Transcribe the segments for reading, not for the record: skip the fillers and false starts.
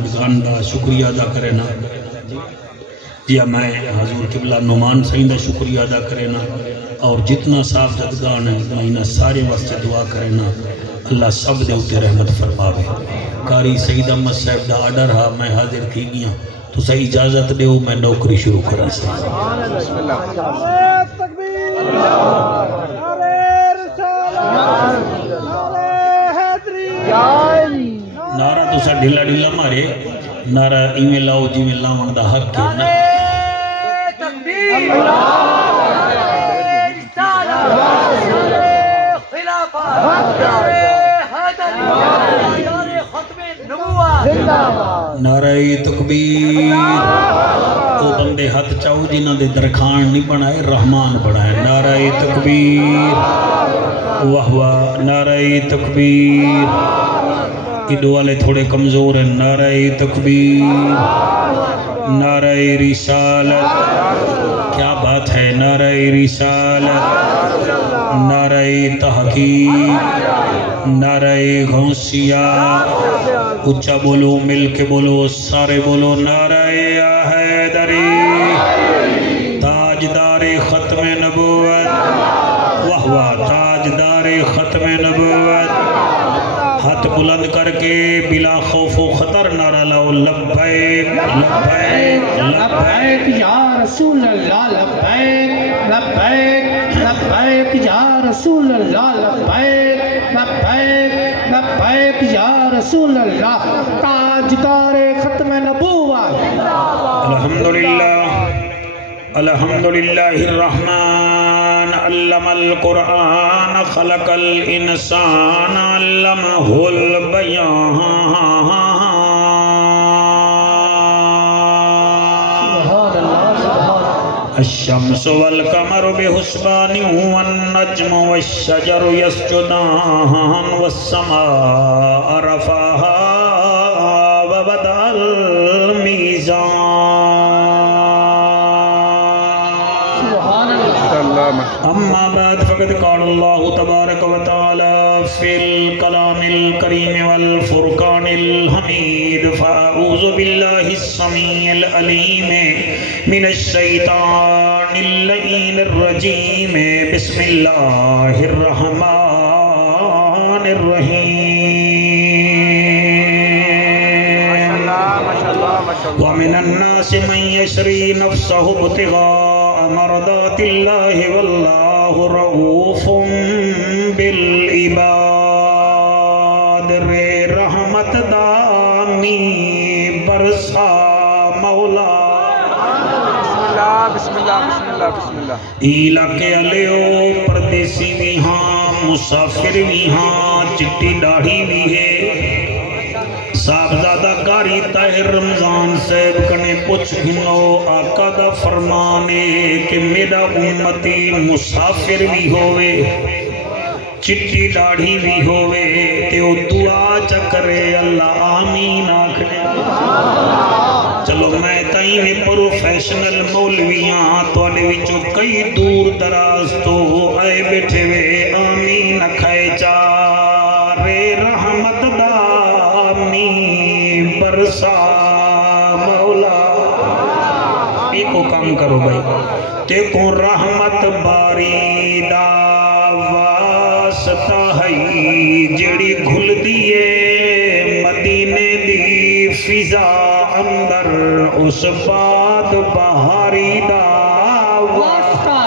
صاحبزادگان دا شکریہ ادا کرنا یا میں حضور قبلہ نعمان سائیں دا شکریہ ادا کرنا اور جتنا صاحبزادگان ہیں میں انہاں سارے واسطے دعا کرنا اللہ سب دے اوتے رحمت فرماوے قاری سید احمد صاحب دا آرڈر ہا میں حاضر تھی گیا تو صحیح اجازت دیو میں نوکری شروع کرا نعرہ تو سا ڈھلا ڈھلا مارے نعرہ ایویں لاؤ جی میں لاؤں دا حق ہے نا نعرہ تکبیر او بندے ہاتھ چاہو جنہ دے درخان نہیں بنائے رحمان بنائے نعرہ تکبیر واہ واہ نعرہ تکبیر ایڈو والے تھوڑے کمزور ہیں نعرہ تکبیر نعرہ رسالت کیا بات ہے نعرہ رسالت نعرہ تحقیق نعرہ غوثیہ اچھا بولو مل کے بولو سارے بولو نعرہ حیدری تاجدار ختم نبوت واہ واہ تاجدار ختم نبوت ہاتھ بلند کر کے بلا خوف و خطر نعرہ لاؤ لبیک لبیک لبیک یا رسول اللہ لبیک لبیک لبیک یا رسول اللہ لبیک لبیک لبیک یا رسول اللہ تاجدار ختم نبوت الحمدللہ الحمدللہ الرحمن علم القرآن خلق الانسان علمہ البیان الشمس والقمر بحسبان والنجم والشجر يسجدان والسماء رفعها ووضع الميزان اما بعد فقد قال الله تبارك وتعالى في الكلام الكريم والفرقان الحميد فأعوذ بالله السميع العليم من الشيطان اللعين الرجيم بسم الله الرحمن الرحيم ومن الناس من يشري نفسه ابتغاء مرضات الله والله رؤوف بالعباد رحمت دانی برسا مولا بسم اللہ علاقے علیو پردیسی بھی ہاں مسافر بھی ہاں چٹی داڑھی بھی ہے صاحبزادہ قاری طاہر رمضان صاحب کنے پوچھ گھنو آقا دا فرمانے کہ میرا امتی مسافر بھی ہوئے چٹی داڑھی بھی ہوئے تے او دعا چکرے اللہ آمین آکھنے چلو میں تائیں میں پروفیشنل مولویاں تو آنے وچو کئی دور دراز تو آئے بیٹھے وے آمین اکھائے چارے رحمت دامی برسا مولا ایکو کام کرو بھائی تیکو رحمت باری دا واسطہ ہے جڑی گھل دیئے مدینے دی فضا اندر اس باد بہاری دا واسطہ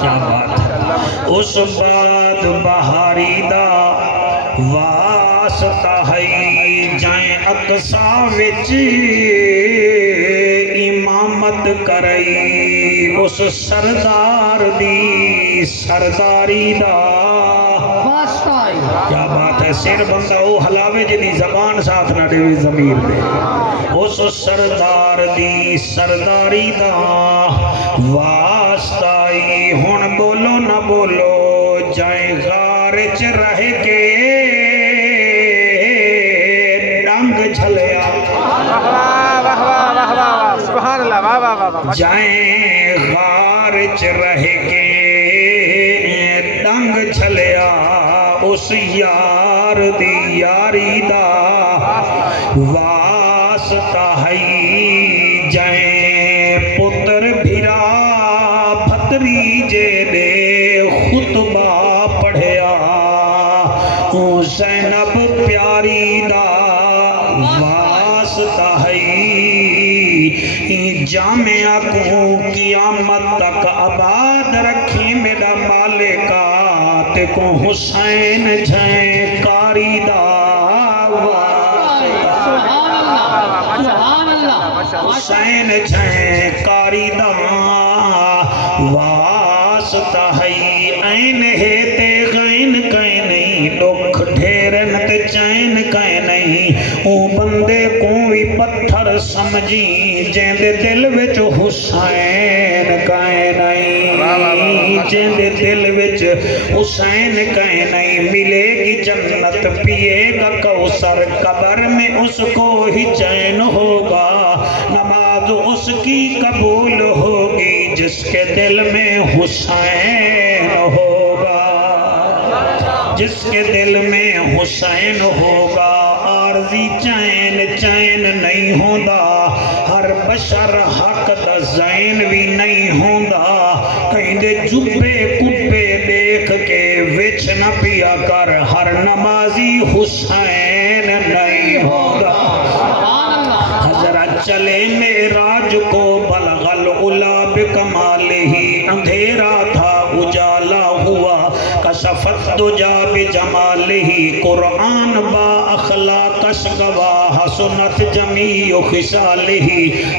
کیا بات ہے اس باد بہاری دا واسطہ ہے جائیں اقصا وچ امامت کرئی اس سردار دی سرداری دا واسطہ کیا بات ہے سر بندہ او حلاوے جنی زبان ساتھ نہ دے ضمیر دے اس سردار دی سرداری دا واسطہ ہن بولو نہ بولو جائیں غار چ رہ کے ڈنگ جھلیا سبحان اللہ واہ واہ واہ جائیں غار چ رہ کے ڈنگ جھلیا اس یار دی یاری دا واسطہ ہے جائیں پتر بھیرا بھتریجے دے خطبہ پڑھیا زینب پیاری دا واسطہ ہے جامعہ کو قیامت تک آباد رکھی میرا مالکا تے کو حسین جھیں کاری دا سبحان اللہ حسین جھیں کاری دا واسطہ ہے این ہے تے غین کہیں نہیں دکھ ڈھیرن تے چین کہیں نہیں او بندے کو بھی پتھر سمجھی جین دے دل وچ حسین کہیں نہیں جین دے دل وچ حسین کہیں نہیں ملے گی جنت پیے گا کوثر قبر میں اس کو ہی چین ہوگا نماز اس کی قبول ہوگی جس کے دل میں حسین ہوگا جس کے دل میں حسین ہوگا عارضی چین چین نہیں ہوندا ہر بشر حق دا زین بھی نہیں ہوندا کہیں دے جبے کبے دیکھ کے وچ نہ پیا کر ہر نمازی حسین نہیں ہوگا حضرت چلے معراج کو بلغ العلا بکمالہ اندھیرا تھا اجالا ہوا کشفت دجا بجمالہ قرآن با اخلاقش گواہ حسنت جمیع خصالہ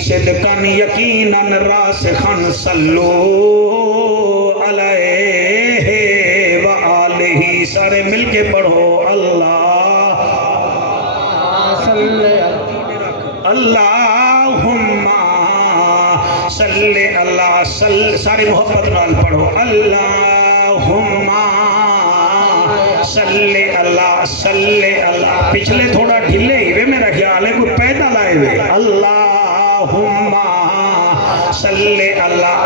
صدقاً یقیناً راسخاً صلو علیہ وآلہ سارے مل کے پڑھو اللہ اللہم صلی اللہ ساری محبت نال پڑھو اللہم صلی اللہ پچھلے تھوڑا ڈھلے ہی وے میرا خیال ہے کوئی پیدا لائے وے اللہم صلی اللہ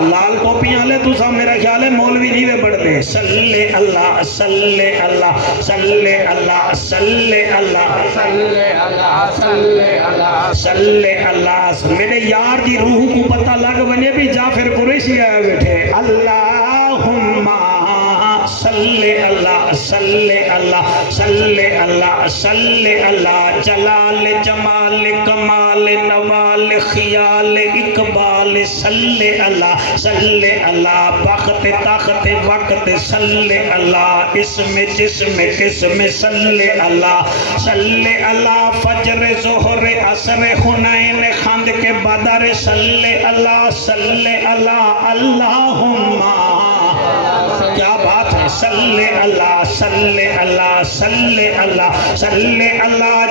لال کوپیاں لے تو سا میرا خیال ہے مولوی نہیں وے بڑھ دے صلی اللہ میرے یار دی روح کو پتہ لگ بنے بھی جعفر قریشی آیا بیٹھے اللہم صلی اللہ جلال جمال کمال نوال خیال اقبال صلی اللہ بخت طاقت وقت صلی اللہ اسم جسم قسم صلی اللہ فجر ظہر عصر حنین خند کے بدر صلی اللہ اللہم کیا بات ہے صلی اللہ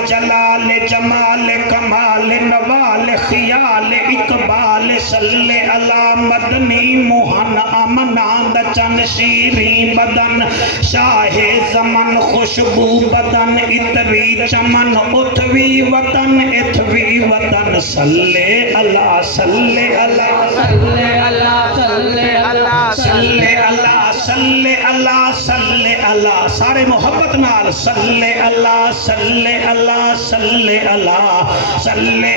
جلال جمال کمال نوال خیال اقبال صلی اللہ مدنی موہن امناند چند شیریں بدن شاہ زمن خوشبو بدن اتوی چمن اتوی وطن صلی اللہ سارے محبت نال صلی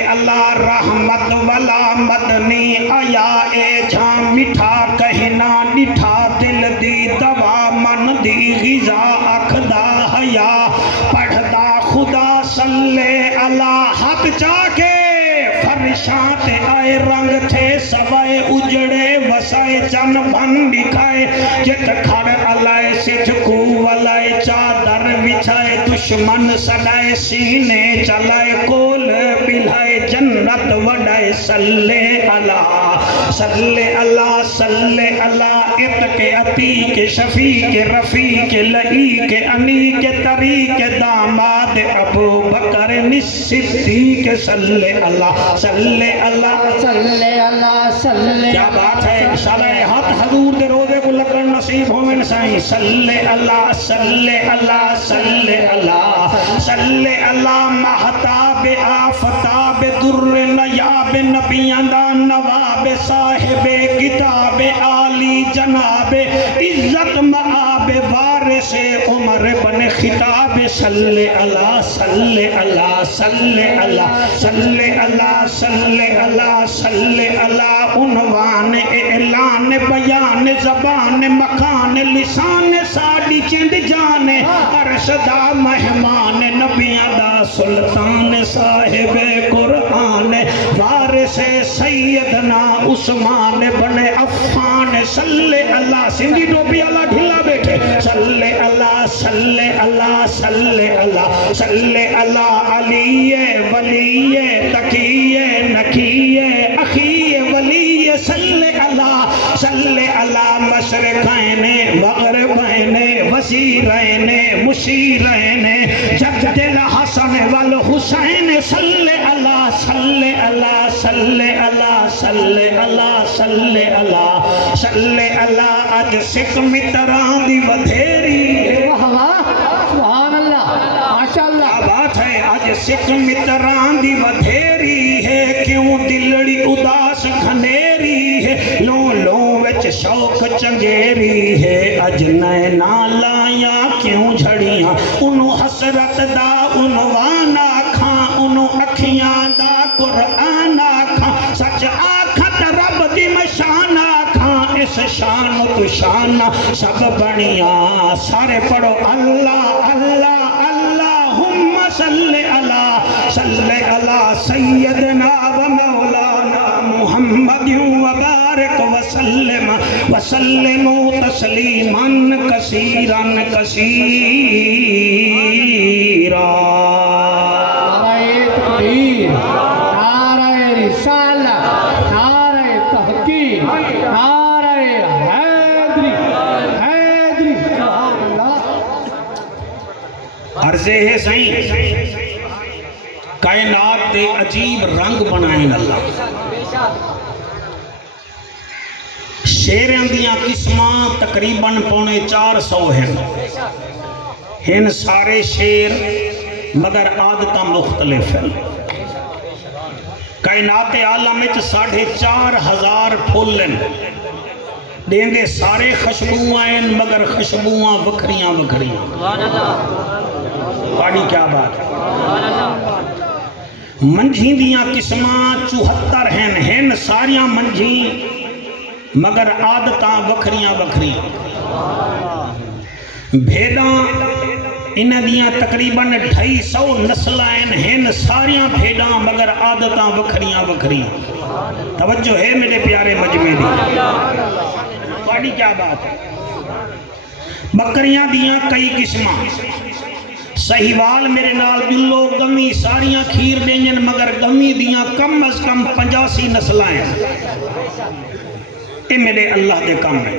اللہ رحمت والا مدنی آیا اے جھاں مٹھا کہنا نٹھا دل دی دوا من دی غذا اکھدا حیا پڑھدا خدا صلی اللہ حق چاہ کے فرشاں تے آئے رنگ تھے سوائے اجڑے وسائے چن بن دکھائے جت کھڑ علائے سجھکو والائے چادر بچھائے دشمن سڑائے سینے چلائے کول بلائے جنت وڈائے صلی اللہ اتق عتیق شفیق رفیق لعیق انیق طریق داماد ابو بکر صدیق صلی اللہ کیا بات ہے انشاءاللہ ہاتھ حضور دے روزے کو لگن نصیب ہوئے نسائیں صلی اللہ محتاب آفتاب در نیاب نبیان دا نواب صاحب کتاب عالی جناب عزت مآب وارث عمر بن خطاب صلی اللہ صلی اللہ صلی اللہ صلی اللہ صلی اللہ صلی اللہ عنوان اعلان بیان زبان مکان لسان ساڈی چند جان عرش دا مہمان نبیاں دا سلطان صاحب قرآن وارث سیدنا عثمان بن عفان صلی اللہ سندھی ٹوپی اللہ ڈھلا بیٹھے صلی اللہ صلی اللہ صلی اللہ صلی اللہ علی ولی تقی نقی اخی ولی صلی اللہ مشرقین مغربین وزیرین مشیرین جد الحسن والحسین صلی اللہ صلی اللہ صلی اللہ صلی اللہ صلی اللہ صلی اللہ اج سکھ متران دی ودھیری سبحان اللہ ماشاءاللہ بات ہے اج سکھ متران دی ودھیری ہے کیوں دلڑی اداس گھنیری ہے لو لو وچ شوق چنگیری ہے اج نینا لایا کیوں جھڑیاں انہوں حسرت دا عنوان آکھاں انہوں اکھیاں دا قرآن آکھاں سچ آکھت رب دی مشان آکھاں اس شان تو شان سب بنیاں سارے پڑھو اللہ اللہ اللہم صلی اللہ سیدنا و مولانا محمد وبارک وسلم تسلیما کثیرا کثیرا نعرہ تکبیر نعرہ رسالت نعرہ تحقیق نعرہ حیدری حیدری سبحان اللہ عرضے ہے صحیح کائنات دے عجیب رنگ بنائیں اللہ شیریں دیاں قسماں تقریباً 450 ہیں سارے شیر مگر عادتاں مختلف ہیں کائنات عالم میں 4,500 پھول ہیں دیندے سارے خوشبوئیں ہیں مگر خوشبوئیں وکھریاں وکھریاں پاڑی کیا بات ہے منجھیں دیاں قسماں 74 ہیں ساریاں منجھیں مگر عادتاں وکھریاں وکھریاں بھیڑاں انہ دیاں تقریباً 250 نسلائیں ہیں ساریاں بھیڑاں مگر عادتاں وکھریاں وکھریاں توجہ ہے میرے پیارے مجمع دی پاڑی کیا بات ہے بکریاں دیاں کئی قسماں سہیوال میرے نال جلو گمی ساریاں کھیر دینجن مگر گمی دیاں کم از کم 85 نسلائیں اے میرے اللہ دے کام ہے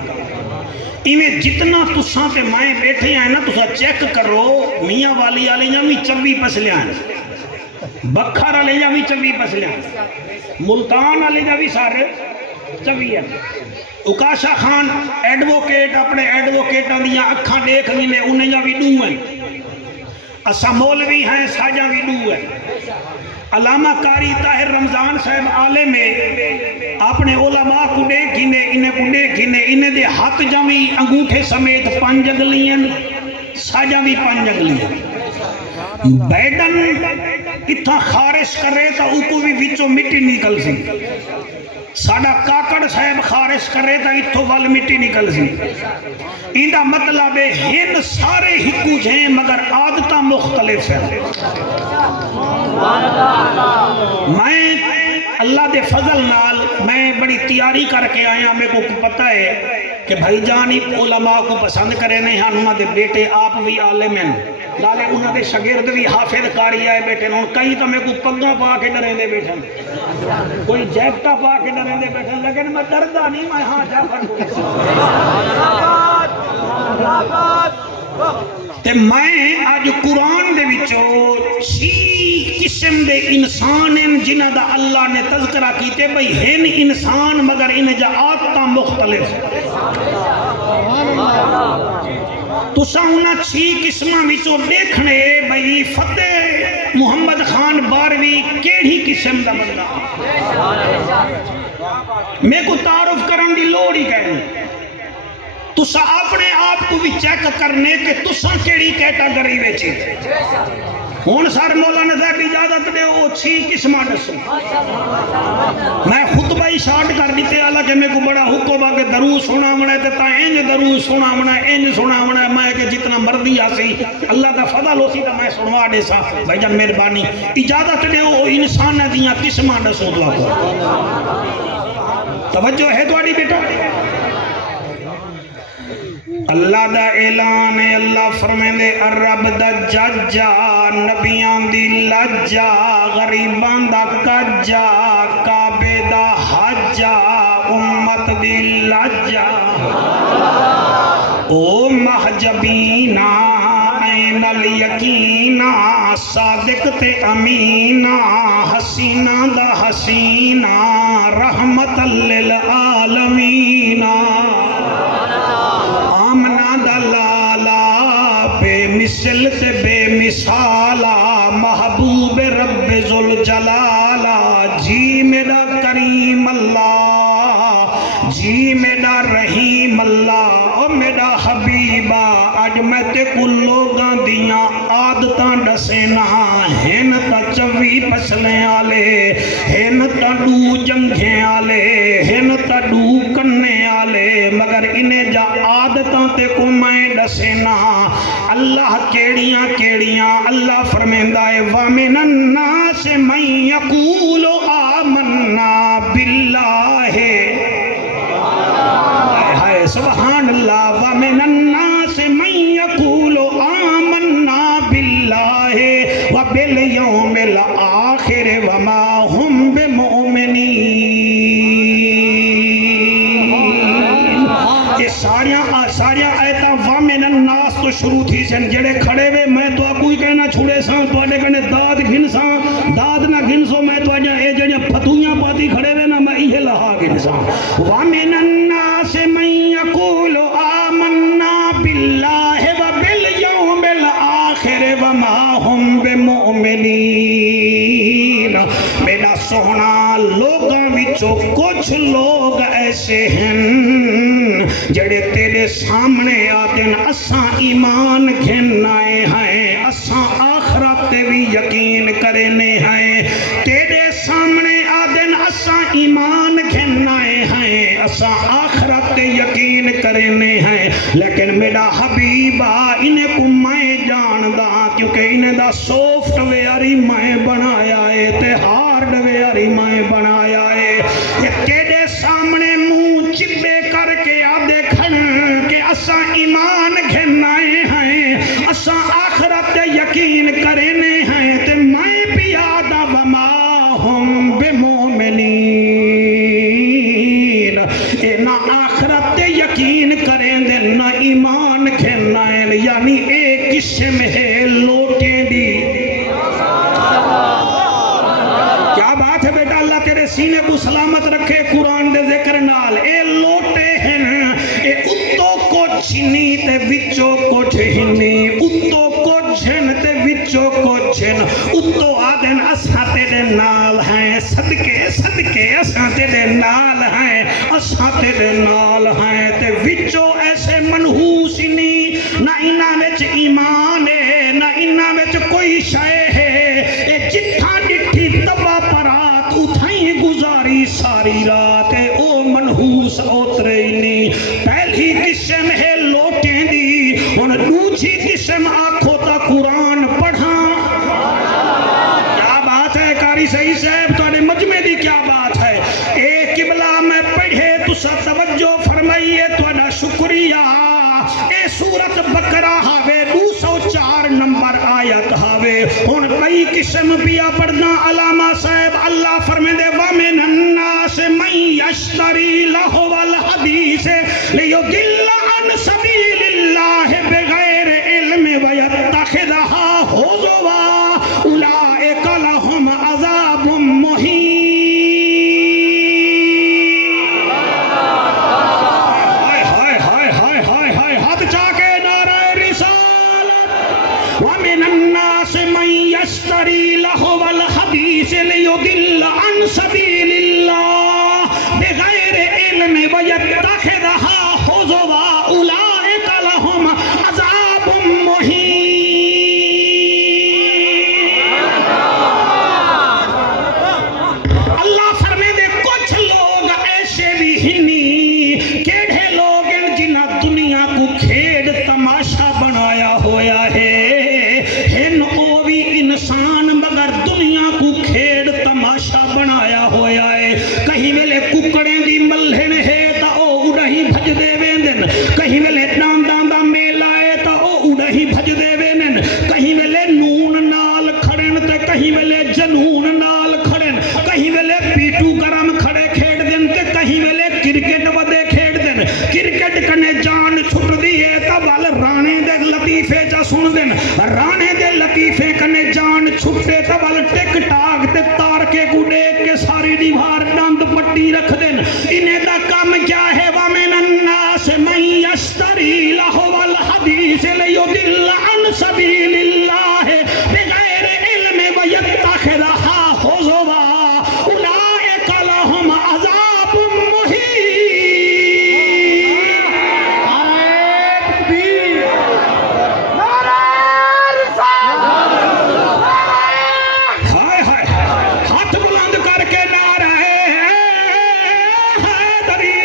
انہیں جتنا تساں تے مائیں بیٹھے ہیں نا تساں چیک کرو میاں والی آلیاں بھی 24 پسلیاں ہیں بکھر آلیاں بھی 24 پسلیاں ہیں ملتان آلیاں بھی سارے 24 ہیں اکاشا خان ایڈوکیٹ اپنے ایڈوکیٹاں دیاں اکھاں دیکھ لینے انہیں بھی 2 ہیں اسا مولوی ہیں ساجاں بھی 2 ہیں علامہ قاری طاہر رمضان صاحب عالم میں اپنے علماء کو دیکھنے انہیں کو دیکھنے انہیں دے حق جمی انگوٹھے سمیت 5 انگلیاں ساجاں بھی 5 انگلیاں بیڈن اتھا خارش کرے تا اوکو بھی وچوں مٹی نکل سی ساڑا کاکڑ صاحب خارش کرے تا اتھو وال مٹی نکل سی اندہ مطلب ہے ہن سارے ہکو جہیں مگر عادتہ مختلف ہیں میں اللہ دے فضل نال میں بڑی تیاری کر کے آیا میں کو پتہ ہے کہ بھائی جانی علماء کو پسند کرے نہیں ہاں انہوں دے بیٹے آپ بھی عالم ہیں لالے انہوں دے شگرد بھی حافظ قاری آئے بیٹھے ہیں کئی تو میں کو پگاں پا کے ڈریں دے بیٹھے ہیں کوئی جیکٹا پا کے ڈریں دے بیٹھے ہیں لیکن میں ڈردہ نہیں میں ہاں جا کر تے میں آج قرآن دے وچوں 6 قسم دے انسان ہیں جنہ دا اللہ نے تذکرہ کیتے بھئی ہن انسان مگر انہیں جا آتا مختلف تو سا انہا 6 قسمہ وچوں دیکھنے بھئی فتح محمد خان باروی کیڑی قسم دا بندہ میں کو تعارف کرن دی لوڑ ہی کہنی تسا اپنے آپ کو بھی چیک کرنے کہ تسا کیڑی کیٹاگری وچ ہوں سر مولانا صاحب اجازت دے او چھی قسمہ دسو میں خطبہ ہی شارٹ کر دیتے حالانکہ میرے کو بڑا حکم آ کہ درود سنا بنا ہے تا انج درود سنا بنا ہے انج سنا بنا ہے میں کہ جتنا مرضی آسی اللہ دا فضل ہو سی تا میں سنوا دے سا بھائی جان مہربانی اجازت دے او انسان دیاں قسمہ دسو تو توجہ ہے تواڈی بیٹا اللہ دا اعلان ہے اللہ فرمیندے الرب دا ججا نبیان دی لجا غریبان دا کجا کعبے دا حجا امت دی لجا او محجبینا این الیقینا صادق تے امینا حسینہ دا حسینہ رحمت للعالمین مثل تے بے مثالا محبوب رب ذوالجلالا جی میرا کریم اللہ جی میرا رحیم اللہ او میرا حبیبہ اج میں تے کل لوگاں دیاں عادتاں ڈسینا ہن تا چوی پسلیں آلے ہن تا ڈو جنگیں آلے ہن تا ڈو کنے آلے مگر انہیں جا عادتاں تے کو میں ڈسینا اللہ کیڑیاں کیڑیاں اللہ فرمیندہ ہے وَمِنَ النَّاسِ مَن يَقُولُ آمَنَّا بِاللَّهِ سبحان اللہ وَمِنَ النَّاسِ مَن يَقُولُ آمَنَّا بِاللَّهِ وَبِالْيَوْمِ الْآخِرِ وَمَا هُمْ بِمُؤْمِنِينَ یہ ساریاں آیتاں وَمِنَ النَّاسِ تو شروع تھی سن جڑے کھڑے وے میں تو آپ کوئی کہنا چھوڑے ساں تو آنے کہنے داد گھن ساں داد نہ گھن سو میں تو آجا اے جڑے پھتویاں پاتی کھڑے وے نا میں یہ لہا گھن ساں وَمِنَ النَّاسِ مَن يَقُولُ آمَنَّا بِاللَّهِ وَبِالْيَوْمِ الْآخِرِ وَمَا هُمْ بِمُؤْمِنِينَ میرا سونا لوگاں وچوں کچھ لوگ ایسے ہیں جڑے تیرے سامنے آدن اساں ایمان گھنائے ہیں اساں آخرت بھی یقین کرنے ہیں تیرے سامنے آدن اساں ایمان گھنائے ہیں اساں آخرت یقین کرنے ہیں لیکن میرا حبیبہ انہیں کو میں جاندہ کیونکہ انہیں دا سافٹ ویئر میں بنایا ہے تے ہارڈ ویئر میں بنایا ہے تیرے سامنے منہ چبے کر کے آدھے کھن کہ اساں ایمان گھنائے ہیں اساں آخرت یقین کرنے ہیں تے میں بھی آدھا وما ہم بمومنین اے نہ آخرت یقین کریں دے نہ ایمان گھنائیں یعنی ایک قسم ہے لوٹیں دی کیا بات ہے بیٹا اللہ تیرے سینے کو سلامت رکھے قرآن دے ذکر نال اے لوٹے ہیں اے اتو کو چھنی تے وچو کو چھنی اتو کو چھن تے وچو کو چھن اتو آدن اساں تیرے نال ہیں صدقے صدقے اساں تیرے نال ہیں اساں تیرے نال ہیں تے وچو ایسے منحوس نہیں نہ انہاں وچ ایمان ہے نہ انہاں وچ کوئی شے ہے اے جتھاں ڈٹھی تبا پرات اتھائیں گزاری ساری رات ہے او منحوس اوترے نہیں پہلی قسم ہے لوٹیں دی ان دوسری قسم آنکھوں تا قرآن پڑھا کیا بات ہے قاری صحیح صاحب تو مجمع دی کیا بات ہے اے قبلہ میں پڑھے تو سب توجہ فرمائیے تو شکریہ اے سورت بقرہ ہاوے 204 نمبر آیت ہاوے ان کئی قسم پیا پڑھنا علامہ صاحب اللہ فرمیندے وَمِنَ النَّاسِ مَن يَشْتَرِي لَهْوَ الْحَدِيثِ لِيُضِلَّ عَنْ سَبِيلِ اللَّهِ بِغَيْرِ عِلْمٍ وَيَتَّخِذَهَا هُزُوًا أُولَئِكَ لَهُمْ عَذَابٌ مُهِينٌ ہاتھ چاہ کے نعرہ رسالت وَمِنَ ومن الناس من يشتري لهو الحديث ليضل عن سبيل الله بغير علم ويتخذها هزوا أولئك لهم عذاب مهين. اللہ فرمے دے کچھ لوگ ایسے بھی ہنی کیڑے لوگ جنہاں دنیا کو کھیڑ تماشا بنایا ہویا ہے ہن او بھی انسان مگر دنیا کو کھیڑ تماشا بنایا ہویا ہے. کہیں ویلے ککڑیں دی ملہن ہے تا او اڑہی بھج دے ویندن, کہیں ویلے ڈانداں دا میلہ ہے تا او اڑہی بھج دے ویندن, کہیں ویلے نون نال کھڑن تے کہیں ویلے جنون نال کھڑن, کہیں ویلے پیٹو گرم کھڑے کھیڑ دن تے کہیں ویلے کرکٹ ودے کھیڑ دن. کرکٹ کنے جان چھٹ دی ہے تا وال رانے دے لطیفے چا سن دن, رانے دے لطیفے کنے جان چھٹے تا وال ٹک ٹاک تے تار کے کو ڈیک کے ساری دیوار ڈند پٹی رکھ دن. انہیں دا کام کیا ہے وَمِنَ النَّاسِ مَن يَشْتَرِي لَهْوَ الْحَدِيثِ لِيُضِلَّ عَن سَبِيلِ اللَّهِ بِغَيْرِ عِلْمٍ وَيَتَّخِذَهَا هُزُوًا أُولَئِكَ لَهُمْ عَذَابٌ مُهِينٌ. ہائے ہائے ہاتھ بلند کر کے نعرہ حیدری.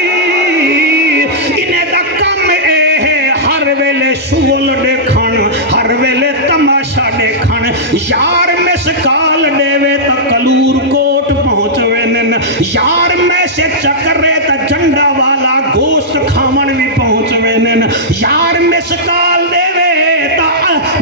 انہیں دا کم اے ہے ہر ویلے شغل دیکھن, ہر ویلے تماشا دیکھن. یار مسکال دیوے تا کلور کوٹ پہنچ وینن, یار میں سے چکرے تا جنڈا والا گوشت کھامن بھی پہنچ وینن, یار مسکال دیوے تا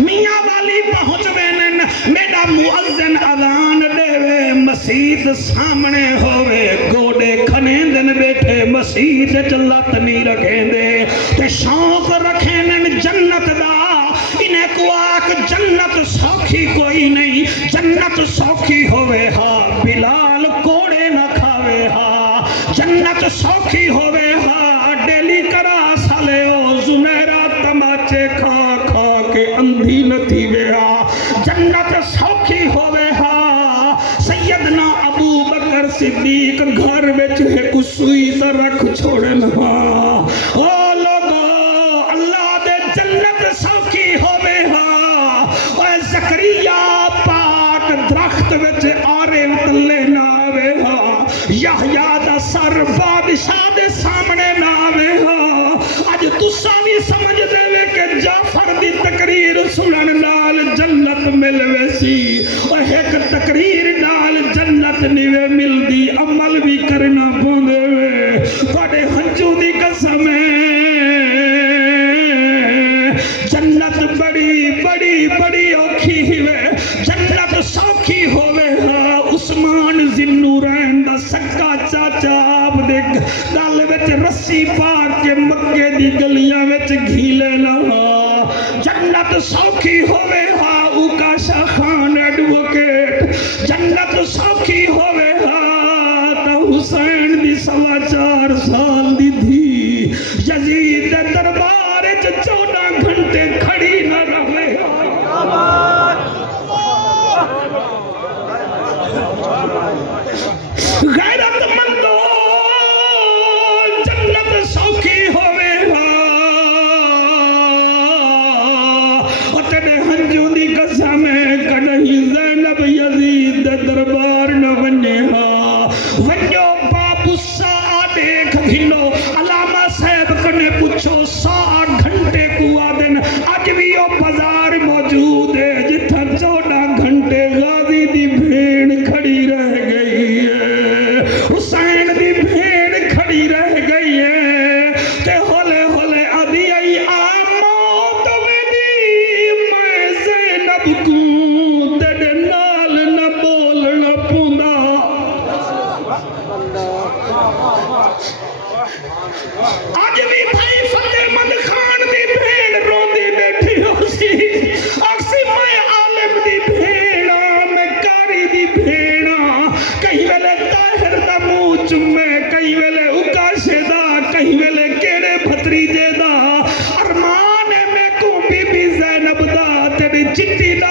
میاں والی پہنچ وینن. میرا مؤذن اذان دیوے مسجد سامنے ہوئے گوڑے کھنے دن بیٹھے مسجد چلت نہیں رکھیں دے تے شوق رکھیں دن جنت دا. انہیں کو آک جنت سوکھی کوئی نہیں, جنت سوکھی ہوئے ہاں بلال کوڑے نہ کھاوے ہاں, جنت سوکھی ہوئے ہاں ڈیلی کرا سالے او زمیرہ تماچے کھا کھا کے اندھی نہ تھی گیا. جنت سوکھی ہوئے ہاں سیدنا ابو بکر صدیق گھر بچ ہے کسوئی تا رکھ چھوڑن ہاں. او لوگو اللہ دے جنت سوکھی ہوئے ہاں. اے زکریا پاک درخت بچ آرے تلے نہ آوے ہاں, یحییٰ دا سر بادشاہ دے سامنے نہ آوے ہاں. اج تسا بھی سمجھ دے وے کہ جعفر دی تقریر سنن نال جنت مل ویسی, اور ایک تقریر نال جنت نیوے مل دی, عمل بھی کرنا پوندے وے. تھوڑے ہنجو دی قسم ہے جنت بڑی بڑی بڑی اوکھی ہوئے, جنت سوکھی ہوئے ہاں. عثمان ذوالنورین دا سکا چاچا آپ دے گل وچ رسی پار کے مکے دی گلیاں وچ گھیلے لہا. جنت سوکھی ہوئے ہاں اوکاشا خان ایڈوکیٹ, جنت سوکھی ہوئے ہاں تا حسین دی 4.25 سال دی تھی یزید دے دربار وچ 14 گھنٹے کھڑی نہ رہے. غیرت مندو جنت سوکھی ہوئے ہاں, تیرے ہنجو دی قسم ہے کدی زینب یزید دے دربار نہ ونجے ہاں. ونجو باپو سا دیکھ گھنو علامہ صاحب کنے پوچھو 60 گھنٹے کو آدن اج بھی وہ بازار موجود ہے جتھا 14 گھنٹے غازی دی بھیڑ کھڑی رہ گئی ہے.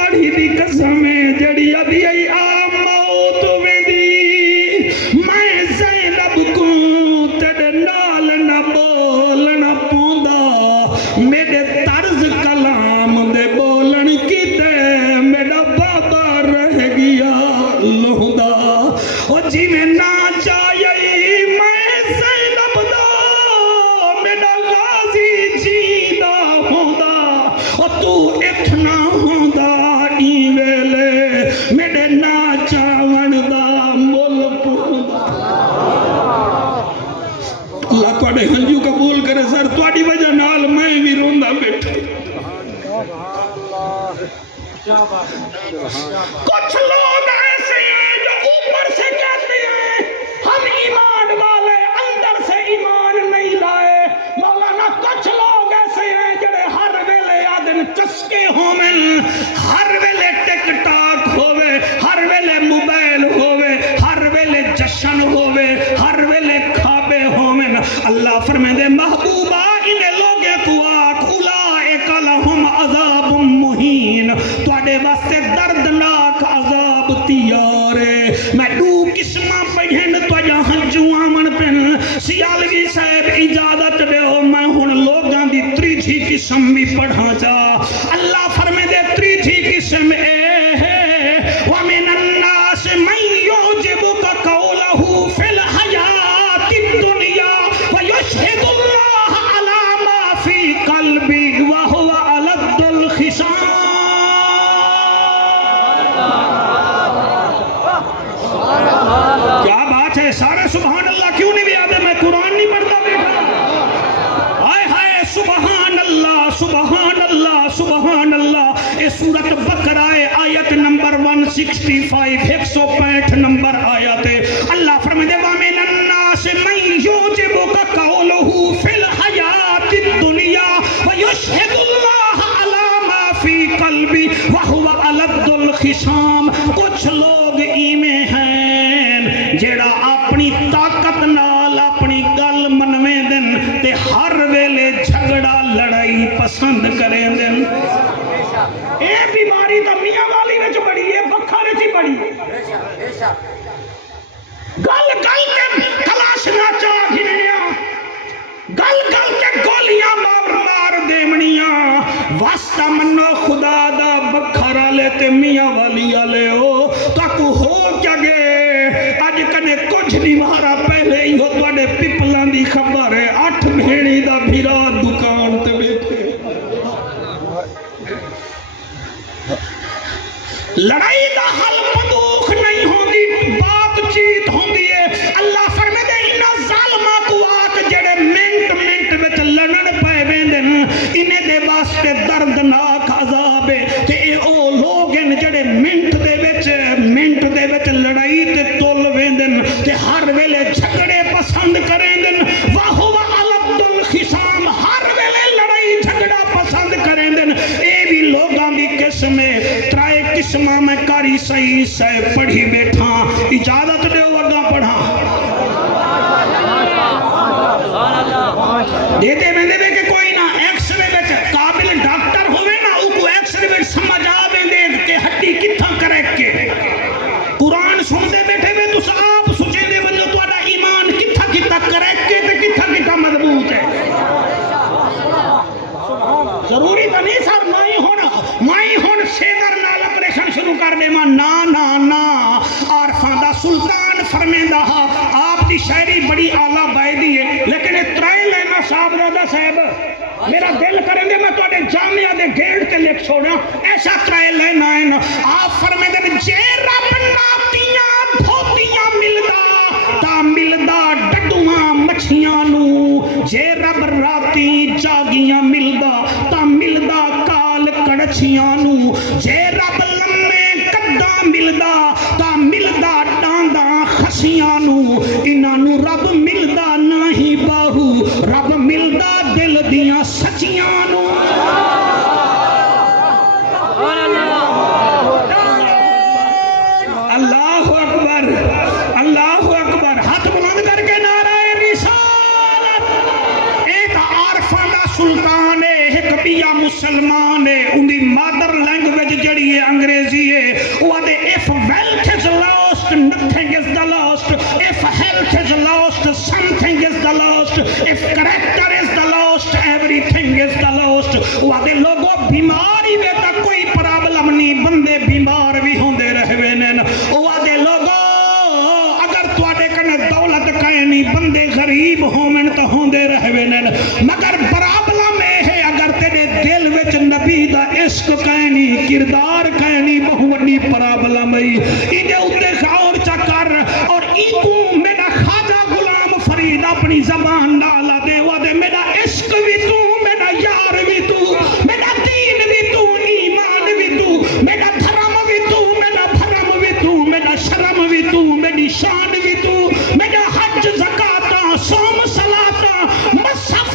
داڑھی دی قسم ہے جڑی ابھی ای آ موت ویندی میں زینب کو تیرے نال نہ بولنا پوندا میرے طرز کلام دے بولن کیتے میرا بابا رہ گیا لہندا او جی میں نہ چاہیے میں زینب دا میرا غازی جیدا ہوندا او تو اٹھنا ہوندا ای ویلے میرے نہ چاون دا مل پوندا اللہ تواڈے ہنجو قبول کرے سر تواڈی وجہ نال میں بھی روندا بیٹھا کچھ لوگ ایسے ہیں جو اوپر سے کہتے ہیں ہم ایمان والے اندر سے ایمان نہیں لائے مولانا کچھ لوگ ایسے ہیں جڑے ہر ویلے آدن چسکے ہومن ہر ویلے ٹک ٹاک ہوئے ہر ویلے موبائل ہوئے ہر ویلے جشن ہوئے ہر ویلے کھابے ہومن اللہ فرمیندے محبوبہ انہیں لوگے تو آکھ اولائک لہم عذاب مہین تواڈے واسطے دردناک عذاب تیار ہے میں دو قسمہ پڑھن تواڈا ہنجو آمن پن سیالوی صاحب اجازت دیو میں ہن لوگاں دی تریجی قسم بھی پڑھا جا اللہ فرمیندے تریجی قسم اے ہے وَمِنَ النَّاسِ مَن يُعْجِبُكَ قَوْلُهُ فِي الْحَيَاةِ الدُّنْيَا وَيُشْهِدُ اللَّهَ عَلَى مَا فِي قَلْبِهِ وَهُوَ أَلَدُّ الْخِصَامِ کیا بات ہے سارے سبحان اللہ کیوں نہیں بھی آدھے میں قرآن نہیں پڑھتا بیٹھا آئے ہائے سبحان اللہ سبحان اللہ سبحان اللہ اے سورت بقرہ آیت نمبر 165 165 نمبر آیت ہے اللہ فرمائے وَمِنَ النَّاسِ مَن يُعْجِبُكَ قَوْلُهُ فِي الْحَيَاةِ الدُّنْيَا وَيُشْهِدُ اللَّهَ عَلَى مَا فِي قَلْبِهِ وَهُوَ أَلَدُّ الْخِصَامِ کچھ لوگ ایمیں ہیں جیڑا اپنی طاقت نال اپنی گل منویں دن تے ہر ویلے جھگڑا لڑائی پسند کریں دن اے بیماری تا میاں والی وچ بڑی ہے بکھارے چی بڑی ہے گل گل تے کلاش نہ چاہ گھنیا گل گل تے گولیاں مار دیمنیاں واسطہ منو خدا دا بکھارا لے تے میاں والی آلے ہو تاکو ہو کیا گے آج کنے کچھ نہیں مارا پہلے ہی ہو توڑے پپلان دی خبر ہے 8 بھیڑی دا بھیرا دکان تے بیٹھے لڑائی دا حل بندوق نہیں ہوندی بات چیت ہوندی ہے اللہ فرمے دے انہا ظالمہ کو آت جڑے منٹ وچ لڑن پائے بیندن انہیں دے واسطے دردناک عذاب ہے تے اے او لوگ ہیں جڑے منٹ دے وچ لڑائی تے تول ویندن تے ہر ویلے جھگڑے پسند کریں دن وَهُوَ أَلَدُّ الْخِصَامِ ہر ویلے لڑائی جھگڑا پسند کریں دن اے بھی لوگاں دی قسمیں ترائے قسمہ میں کاری صحیح سے پڑھی بیٹھا اجازت دے وگا پڑھا دیتے میں دے کہ کوئی نہ ایکس رے وچ قابل ڈاکٹر ہوئے نا او کو ایکس رے وچ سمجھ آویں دے کہ ہڈی کتھاں کریک کے قرآن سن دے بیٹھے میں تو آپ سچے دے وجہ تو آدھا ایمان کتھا کتھا کریک کے تے کتھا مضبوط ہے ضروری تو نہیں سر مائی ہون سیدر نال اپریشن شروع کر دے ماں نا عارفاں دا سلطان فرمیندہ آپ دی شاعری بڑی اعلیٰ بائدی ہے لیکن اترائے لینا صاحب دادا صاحب میرا دل کریں دے میں تو آدھے جامعہ دے گیڑ تے لکھ چھوڑا ایسا اترائے لینا ہے آپ فرمیندہ جے رب ناتیاں دھوتیاں ملدا تا ملدا ڈڈواں مچھیاں نو جے رب راتی جاگیاں ملدا تا ملدا کال کڑچیاں نو جے رب لمے کداں ملدا تا ملدا ڈانداں خسیاں نو انہاں نو رب ملدا نہیں باہو رب ملدا دل دیاں سچیاں نو اللہ اکبر اللہ اکبر ہاتھ بلند کر کے نعرہ رسالت اے تا عارفاں دا سلطان ہے ایک بیہ مسلمان ہے ان دی مادر لینگویج جڑی ہے انگریزی ہے وہ دے if wealth is lost nothing is the lost, if health is lost something is the lost, if character is the lost everything is the lost. وہ دے لوگوں بیماری میں تا کوئی پرابلم نہیں بندے بیمار بھی ہوندے رہوے نن. وہ دے لوگوں اگر تواڈے کنے دولت کائیں نہیں بندے غریب ہومن تو ہوندے رہوے نن, مگر پرابلم ہے اگر تیرے دل وچ نبی دا عشق کائیں نہیں کردار کائیں نہیں بہت بڑی پرابلم ہے. ایدے اتے غور چا کر اور ای تو میرا خواجہ غلام فرید اپنی زبان ڈالا دے وہ دے میرا عشق بھی تو میرا یار بھی تو میرا دین بھی تو ایمان بھی تو میرا دھرم بھی تو میرا بھرم بھی تو میرا شرم بھی تو میری شان بھی تو میرا حج زکاة صوم صلاة مصحف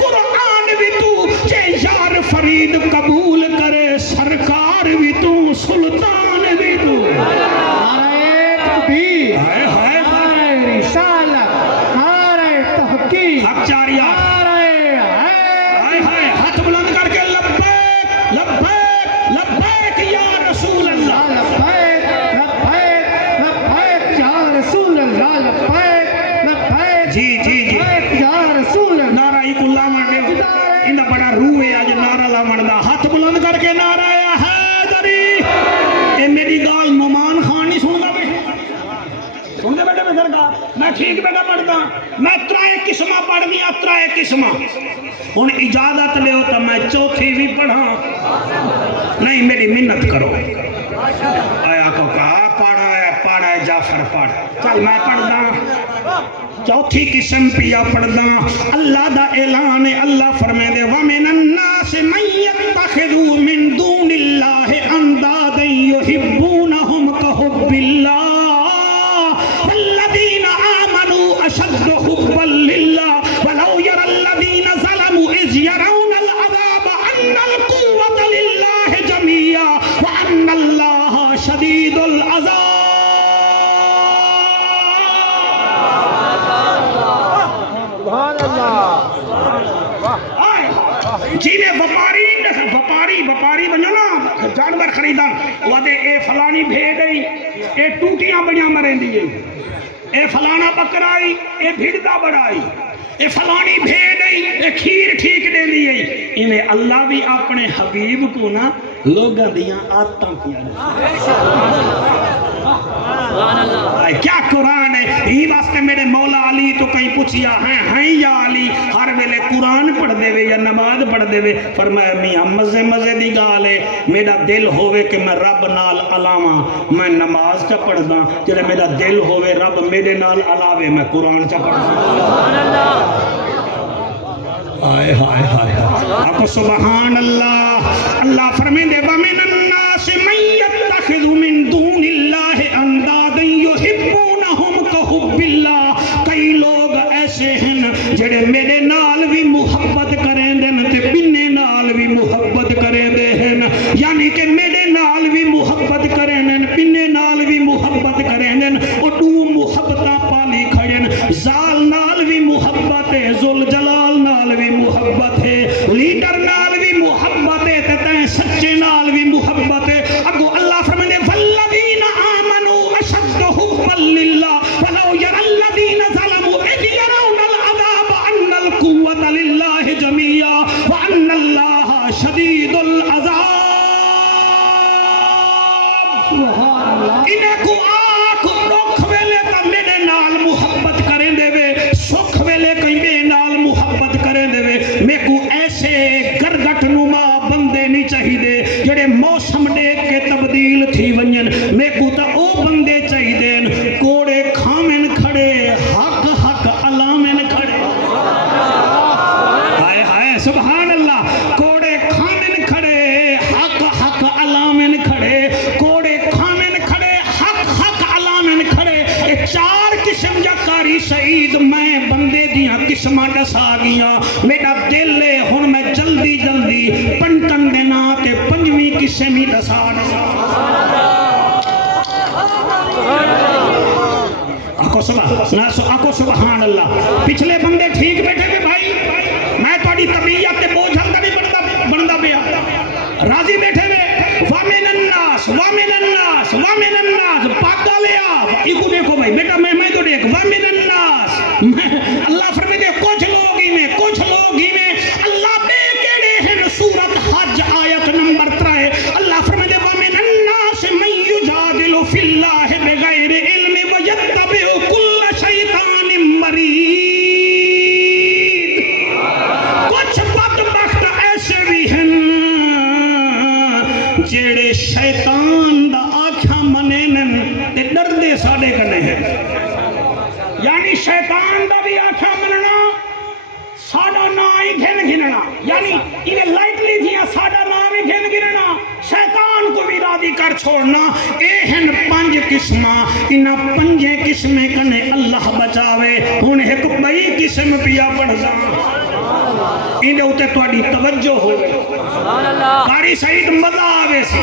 قرآن بھی تو جے یار فرید قبول کرے سرکار بھی تو سلطان بھی تو. نعرہ تکبیر، نعرہ رسالت، نعرہ تحقیق، حق جاریہ نعرہ ہائے ہائے ہاتھ بلند کر کے لبیک لبیک لبیک یا رسول اللہ. لبیک لبیک لبیک یا رسول اللہ، لبیک لبیک جی جی جی لبیک یا رسول اللہ. نعرہ ایک اللہ مانڈے انہا بڑا روح ہے آج نعرہ لا مانڈا. ہاتھ بلند کر کے نعرہ حیدری. اے میری گال نعمان خان نہیں سن گا بے سن دے بیٹے میں سرکار میں ٹھیک بیٹا پڑھتا میں ترائے قسمہ پڑھ دیا ترائے قسمہ. ہن اجازت لے ہوتا میں چوتھی بھی پڑھا نہیں میری منت کرو. آیا کو کہا پڑھا ہے جعفر پڑھ چل میں پڑھ دا چوتھی قسم پیا پڑھ دا. اللہ دا اعلان ہے اللہ فرمائے دے وَمِنَ النَّاسِ مَن يَتَّخِذُ مِن دُونِ اللَّهِ أَندَادًا يُحِبُّونَهُمْ كَحُبِّ اللَّهِ وَالَّذِينَ آمَنُوا أَشَدُّ حُبًّا لِلَّهِ وَلَوْ يَرَى الَّذِينَ ظَلَمُوا إِذْ يَرَوْنَ الْعَذَابَ أَنَّ الْقُوَّةَ لِلَّهِ جَمِيعًا وَأَنَّ اللَّهَ شَدِيدُ الْعَذَابِ. جی میں وپاری بنو نا جانور خریدان وہ دے اے فلانی بھیڑ آئی اے ٹوٹیاں بڑیاں مریں دیئے اے فلانا بکرائی اے بھیڑتا بڑائی اے فلانی بھیڑ آئی اے کھیر ٹھیک دے دیئے. انہیں اللہ بھی اپنے حبیب کو نا لوگاں دیاں آتاں کیا کیا قرآن ہے. ہی واسطے میرے مولا علی تو کہیں پوچھیا ہیں یا علی ہر ویلے قرآن پڑھ دے وے یا نماز پڑھ دے وے. فرمایا میاں مزے دی گال ہے میرا دل ہوئے کہ میں رب نال علاواں میں نماز چا پڑھ دا جلے میرا دل ہوئے رب میرے نال علاوے میں قرآن چا پڑھ دا. آئے ہائے ہائے آکو سبحان اللہ. اللہ فرمائے دے وَمِنَ النَّاسِ مَن يَتَّخِذُ مِن دُونِ اللَّهِ أَندَادًا يُحِبُّونَهُمْ كَحُبِّ اللَّهِ. کئی لوگ ایسے ہیں جڑے میرے نال بھی محبت کریں دن تے بنے نال بھی محبت کریں دے ہیں یعنی کہ میرے نال بھی محبت کریں دن بنے نال بھی محبت کریں دن اور تو محبتاں پالی کھڑیں. زال نال بھی محبت ہے ذل جلال نال بھی محبت ہے لیڈر نال بھی محبت ہے تے سچے نال بھی محبت ہے. اگو اللہ فرمائے والذین آمنوا اشد حبا للہ ولو یری الذین ظلموا اذ یرون العذاب ان القوة للہ جميعا وان اللہ شدید العذاب. سبحان اللہ. انہیں کو آکھ رکھ ویلے تا میرے نال محبت کریں دے وے سکھ ویلے کہیں میرے نال محبت کریں دے وے. میں کو ایسے گرگٹ نما بندے نہیں چاہی دے جڑے موسم دیکھ کے تبدیل تھی ونجن. میں کو تا او بندے چاہی دین کوڑے کھامن کھڑے حق حق علامن کھڑے. ہائے ہائے سبحان اللہ. کوڑے کھامن کھڑے حق حق علامن کھڑے کوڑے کھامن کھڑے حق حق علامن کھڑے. اے چار قسم جا کاری سعید میں بندے دیاں قسمہ دسا گیاں. میرا دل ہے ہن میں جلدی پنٹن دینا تے پنجویں قسمی دسا آکو سبحان اللہ. پچھلے بندے ٹھیک بیٹھے گے بھائی میں تھوڑی طبیعت تے بوجھ ہلکا نہیں بندا پیا راضی بیٹھے ہوئے. وَمِنَ النَّاسِ وَمِنَ النَّاسِ پاک ڈالیا ایکو دیکھو بھائی بیٹا میں تو دیکھ وَمِنَ النَّاسِ اللہ فرمائے کچھ لوگ ہی میں اللہ بے کیڑے ہیں سورت حج آیت نمبر 3 اللہ فرمائے وَمِنَ النَّاسِ مَن يُجَادِلُ فِي اللَّهِ بِغَيْرِ عِلْمٍ وَيَتَّبِعُ كُلَّ شَيْطَانٍ مَرِيدٍ کچھ بدبخت ایسے بھی ہیں جیڑے شیطان دا آکھا منینن تے ڈردے ساڑے کنے ہیں یعنی شیطان دا بھی آکھا مننا ساڑا نا ہی گھن گھننا یعنی انہیں لائٹلی دیا ساڑا نا ہی گھن گھننا شیطان کو بھی راضی کر چھوڑنا ایہن 5 قسمہ انہا 5 قسمیں کنے اللہ بچاوے انہیں ایک بئی قسم پیا پڑھ جا انہیں ہوتے تو اڈی توجہ ہوئے قاری سعید مزہ آوے سے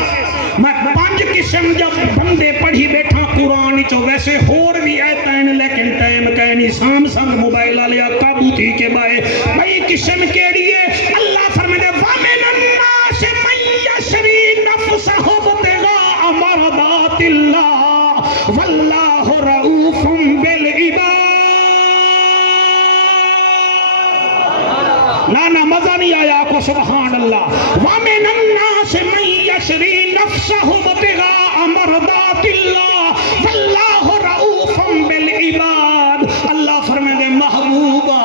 میں 5 قسم جب بندے پڑھی بیٹھا قرآن چو ویسے ہور بھی آئے لیکن ٹائم کہنی سامسنگ موبائل آلیا قابو تھی کے بائے بھئی قسم کیڑیے اللہ فرمائے وَمِنَ النَّاسِ مَن يَشْرِي نَفْسَهُ ابْتِغَاءَ مَرْضَاتِ اللَّهِ وَاللَّهُ رَءُوفٌ بِالْعِبَادِ نا مزہ نہیں آیا کو سبحان اللہ وَمِنَ النَّاسِ مَن يَشْرِي نَفْسَهُ ابْتِغَاءَ مَرْضَاتِ اللَّهِ وَاللَّهُ رَءُوفٌ بِالْعِبَادِ اللہ فرمائے محبوبہ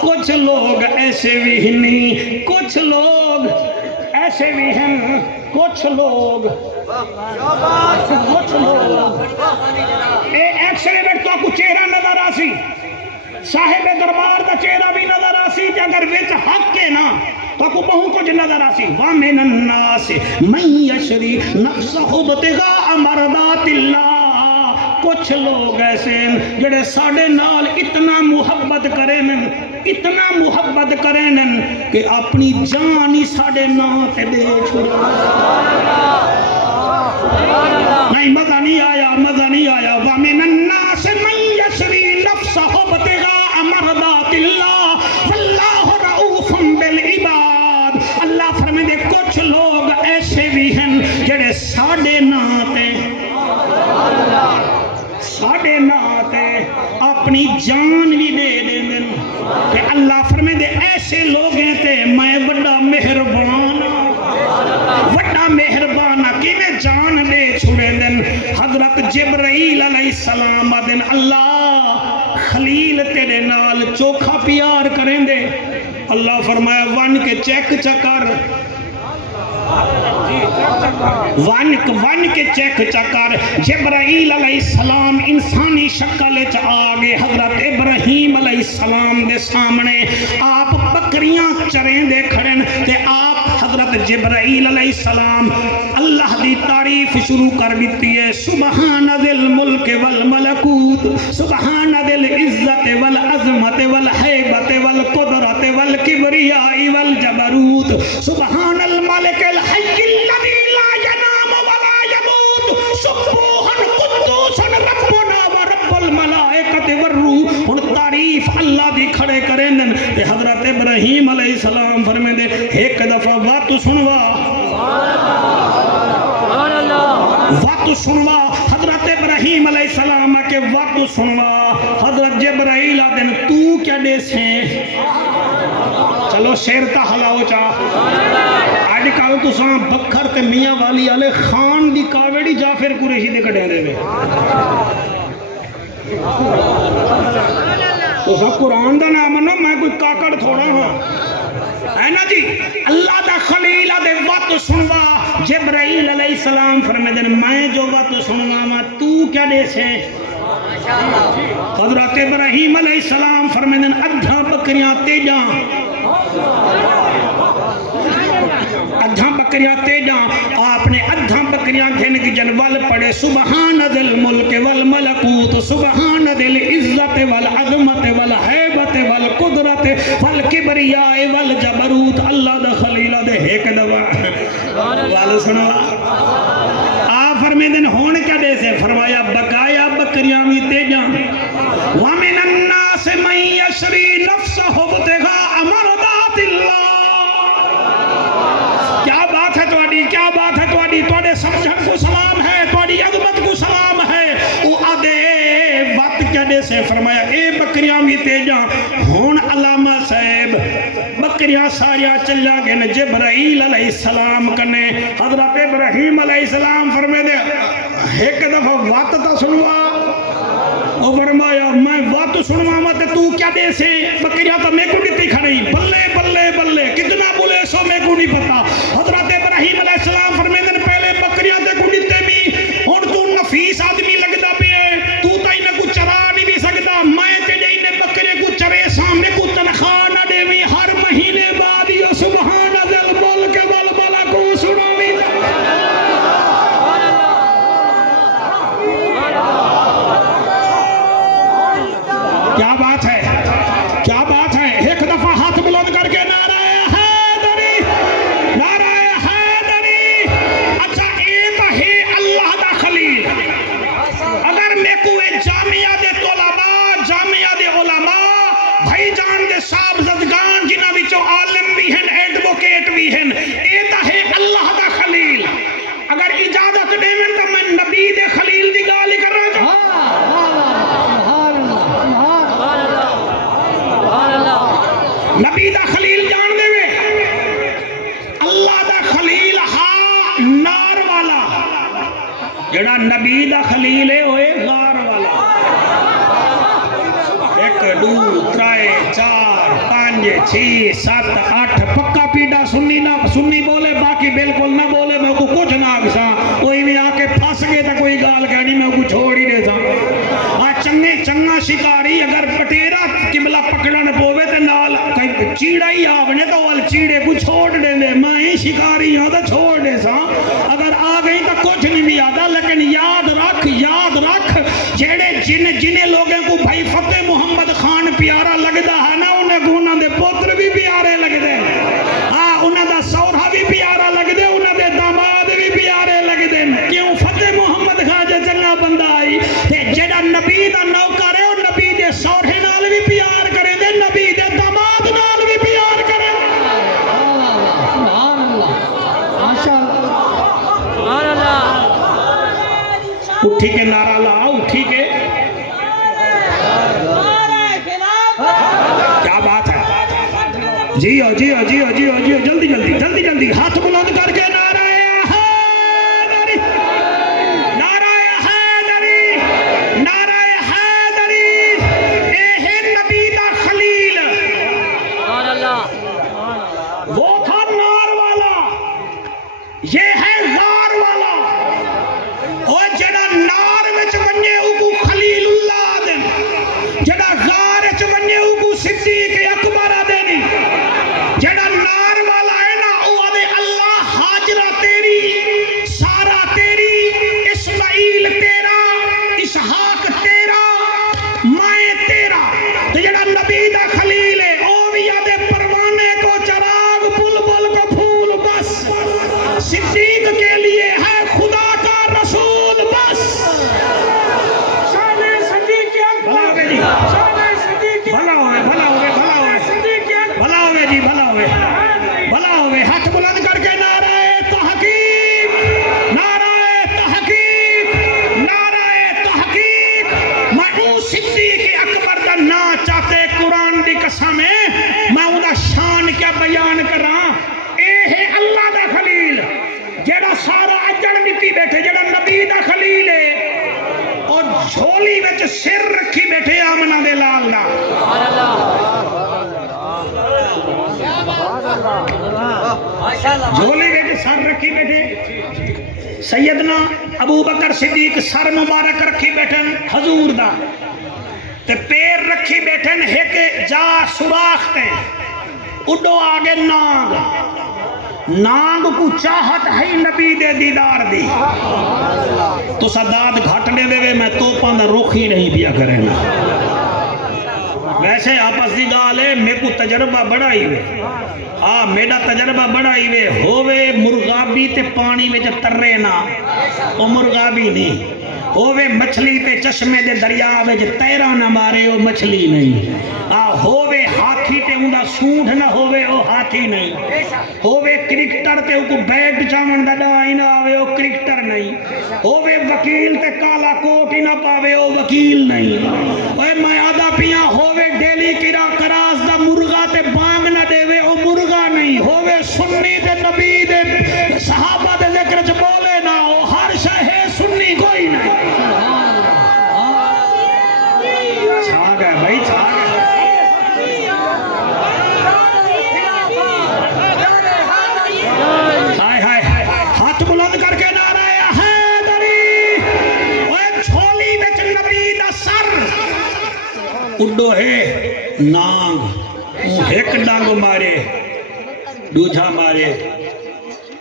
کچھ لوگ ایسے بھی نہیں کچھ لوگ ایسے بھی ہیں کچھ لوگ ایکسلریٹ تو کو چہرہ نظر آسی صاحب دربار دا چہرہ بھی نظر آسی تے اگر وچ حق کے نا تو کو بہو کچھ نظر آسی وَمِنَ النَّاسِ مَن يَشْرِي نَفْسَهُ ابْتِغَاءَ مَرْضَاتِ اللَّهِ کچھ لوگ ایسے ہیں جڑے ساڑے نال اتنا محبت کریں کہ اپنی جان ہی ساڑے نال تے دے چھوڑا نہیں مزہ نہیں آیا وَمِنَ النَّاسِ مَن يَشْرِي نَفْسَهُ ابْتِغَاءَ مَرْضَاتِ اللَّهِ وَاللَّهُ رَءُوفٌ بِالْعِبَادِ اللہ فرمائے کچھ لوگ ایسے بھی ہیں جڑے ساڑے ناتے اپنی جان بھی دے دیں کہ اللہ فرمائے ایسے لوگیں تے میں بڑا مہربان کی میں جان دے چھوڑے دن حضرت جبرائیل علیہ السلام دن اللہ خلیل تیرے نال چوکھا پیار کریں دے اللہ فرمایا ون کے چیک چکر ون کے چیک چکر جبرائیل علیہ السلام انسانی شکل آگے حضرت ابراہیم علیہ السلام دے سامنے آپ بکریاں چریں دے کھڑن تے آپ حضرت جبرائیل علیہ السلام اللہ دی تعریف شروع کر دیتی ہے سبحان ذی الملک والملکوت سبحان ذی العزت والعظمت والحیبت والقدرت والکبریاء والجبروت سبحان الملک الحی الذی لا ینام ولا یموت سبوحا قدوسا ربنا ورب الملائکۃ والروح ان تعریف اللہ دی کھڑے کریں تے حضرت ابراہیم علیہ السلام فرمے دے ایک دفعہ وات سنوا حضرت ابراہیم علیہ السلام کے وات سنوا حضرت جبرائیل آدن تو کیا دے سے چلو شیرتا حلاو چاہ آج کال تو ساں بکھر تے میاں والی آلے خان دی کاویڑی جعفر قریشی دے کٹے دے تو سب قرآن دا نام منو میں کوئی کاکڑ تھوڑا ہوں ہے نا جی اللہ دا خلیل دے وقت سنوا جبرائیل علیہ السلام فرمائے دن میں جو وقت سنوا ما تو کیا دے سے حضرت ابراہیم علیہ السلام فرمائے دن ادھا بکریاں تیجاں آپ نے ادھا بکریاں گھن کی جنوال پڑے سبحان ذی الملک والملکوت سبحان ذی العزت والعظمت والحیبت والقدرت والکبریاء والجبروت اللہ دا خلیل دے ایک دوا وال سنوا آپ فرمے دن ہونے کیا دے سے فرمایا بقایا بکریاں بھی تیجاں وَمِنَ النَّاسِ مَن يَشْرِي نَفْسَهُ ابْتِغَاءَ مَرْضَاتِ اللَّهِ کیا بات ہے دی توڑے سمجھن کو سلام ہے توڑی عظمت کو سلام ہے او آدھے وقت کہنے سے فرمایا اے بکریاں بھی تیجاں ہون علامہ صاحب بکریاں ساریاں چلا گئے جبرائیل علیہ السلام کنے حضرت ابراہیم علیہ السلام فرمائے دے ایک دفعہ وقت تا سنوا او فرمایا میں وقت سنوا مت تو کیا دے سے بکریاں تا میں کو کتی کھڑی بلے بلے بلے کتنا بولے سو میں کو نہیں پتا حضرت ابراہیم علیہ السلام فرمائے دے پہلے بکریاں تے کو کتے بھی اور تو نفیس آدمی لگتا بھی ہے تو تا انہیں کو چرا نہیں بھی سکتا میں تے جائیں نے بکرے کو چرے سامنے کو تنخواہ نہ دے بھی ہر مہینے بعد یہ سبحان ذل ملک والملک کو سنو بھی کیا بات ہے کیا بات ہے ایک دفعہ ہاتھ بلند کر کے نعرہ حیدری نعرہ حیدری اچھا ایک ہے اللہ دا خلیل اگر میں کوئی جامعہ دے طلباء جامعہ دے علماء بھائی جان دے صاحب زدگان جنہ وچوں عالم بھی ہیں ایڈوکیٹ بھی ہیں ایتا ہے اللہ دا خلیل اگر اجازت دے میں تو میں نبی دے خلیل دی گالی کر رہا ہوں نبی دا خلیل جان دے وے اللہ دا خلیل ہاں نار والا جڑا نبی دا خلیل ہے ہوئے غار والا ایک دو ترائے چار پانچ چھ سات آٹھ پکا پیڈا سنی بولے باقی بالکل نہ بولے میں کو کچھ نہ آگسا کوئی بھی آکے پھاس گئے تا کوئی گال کہنی میں کو چھوڑ ہی دے تھا چنگے چنگا شکاری اگر پٹیرا قبلہ پکڑن پوے تے نال چیڑا ہی آونے تو وال چیڑے کو چھوڑ دے دے میں شکاری ہاں تو چھوڑ دے سا اگر آ گئی تو کچھ نہیں بھی آدھا لیکن یاد رکھ جیڑے جنہیں لوگوں کو بھائی فتح محمد خان پیارا لگتا ہے نا انہیں کو انہوں دے پوتر بھی پیارے لگ دے ہاں انہوں دا سورہ بھی پیارا لگ دے انہوں دے داماد بھی پیارے لگ دے کیوں فتح محمد خان جے چنگا بندہ آئی تے جیڑا نبی دا نوکر ہے اور نبی دے سورے نال بھی پیار کرے دے نبی دے داماد نال بھی پیار کرے سبحان اللہ ماشاءاللہ سبحان اللہ اٹھی کے نعرہ لا اٹھی کے کیا بات ہے جیو جلدی ہاتھ بلند کر کے نعرہ حیدری نعرہ حیدری نعرہ حیدری اے ہے نبی دا خلیل وہ تھا نار والا یہ ہے غار والا اور جڑا نار وچ بننے اوکو خلیل اللہ دن جڑا غار وچ بننے اوکو صدیق اکبر دینی جڑا نار والا ہے نا او آدھے اللہ حاجرہ تیری سارا تیری اسماعیل تیرا اسحاق تیرا مائیں تیرا تو جڑا نبی دا خلیل ہے او بھی آدھے پروانے کو چراغ بلبل کو پھول بس صدیق کے لیے ہے خدا کا رسول بس شان صدیق اکبر شان صدیق بھلا ہوئے ہاتھ بلند کر کے نعرہ تحقیق میں اون صدیق اکبر دا نا چاہتے قرآن دی قسم ہے میں اون دا شان کیا بیان کراں اے ہے اللہ دا خلیل جیڑا سارا اجڑ نتی بیٹھے جیڑا نبی دا خلیل ہے اور جھولی وچ سر رکھی بیٹھے آمنہ دے لال دا جھولی وچ سر رکھی بیٹھے سیدنا ابو بکر صدیق سر مبارک رکھی بیٹھن حضور دا تے پیر رکھی بیٹھن ایک جا سوراخ تے اڈو آگے نانگ کو چاہت ہے نبی دے دیدار دی تو صداد گھٹ لے وے میں توپاں دا رخ ہی نہیں پیا کرنا ویسے آپس دی گال ہے میں کو تجربہ بڑھائی وے میرا تجربہ بڑھائی وے ہووے مرغابی تے پانی میں جو ترے نا وہ مرغابی نہیں ہووے مچھلی تے چشمے دے دریا وچ تیرا نہ مارے او مچھلی نہیں ہووے ہاتھی تے اوندا سونڈ نہ ہووے او ہاتھی نہیں ہووے کرکٹر تے کو بیٹ چاون دا ڈائی نہ آوے او کرکٹر نہیں ہووے وکیل تے کالا کوٹ ہی نہ پاوے او وکیل نہیں اوے میں آدھا پیاں ہووے ڈیلی کرا کراس دا مرغا تے بانگ نہ دے او مرغا نہیں ہووے سنی تے نبی دے صحابہ دے ذکر چ بولے نہ او ہر شے ہے سنی کوئی نہیں چھا گئے بھائی چھا گئے ہائے ہائے ہاتھ بلند کر کے نعرہ حیدری اوے جھولی وچ نبی دا سر اڈو ہے نانگ ایک ڈنگ مارے دوجھا مارے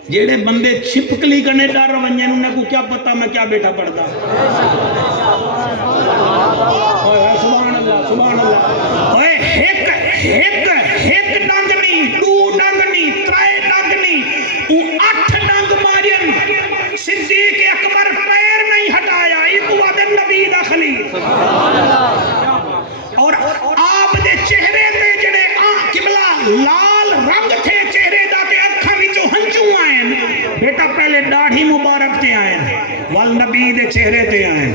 جیڑے بندے چھپکلی کنے ڈر ونجن انہیں کو کیا پتا میں کیا بیٹا پڑھتا سبحان اللہ سبحان اللہ اوے ایک ڈنگ نہیں دو ڈنگ نہیں ترے ڈنگ نہیں او 8 ڈنگ مارین صدیق اکبر پیر نہیں ہٹایا ایک وعدے نبی دا خلیل اور آپ دے چہرے تے جڑے قبلہ لال رنگ تھے چہرے دا تے اکھاں وچوں ہنجو آئیں بیٹا پہلے داڑھی مبارک تے آئیں والنبی دے چہرے تے آئیں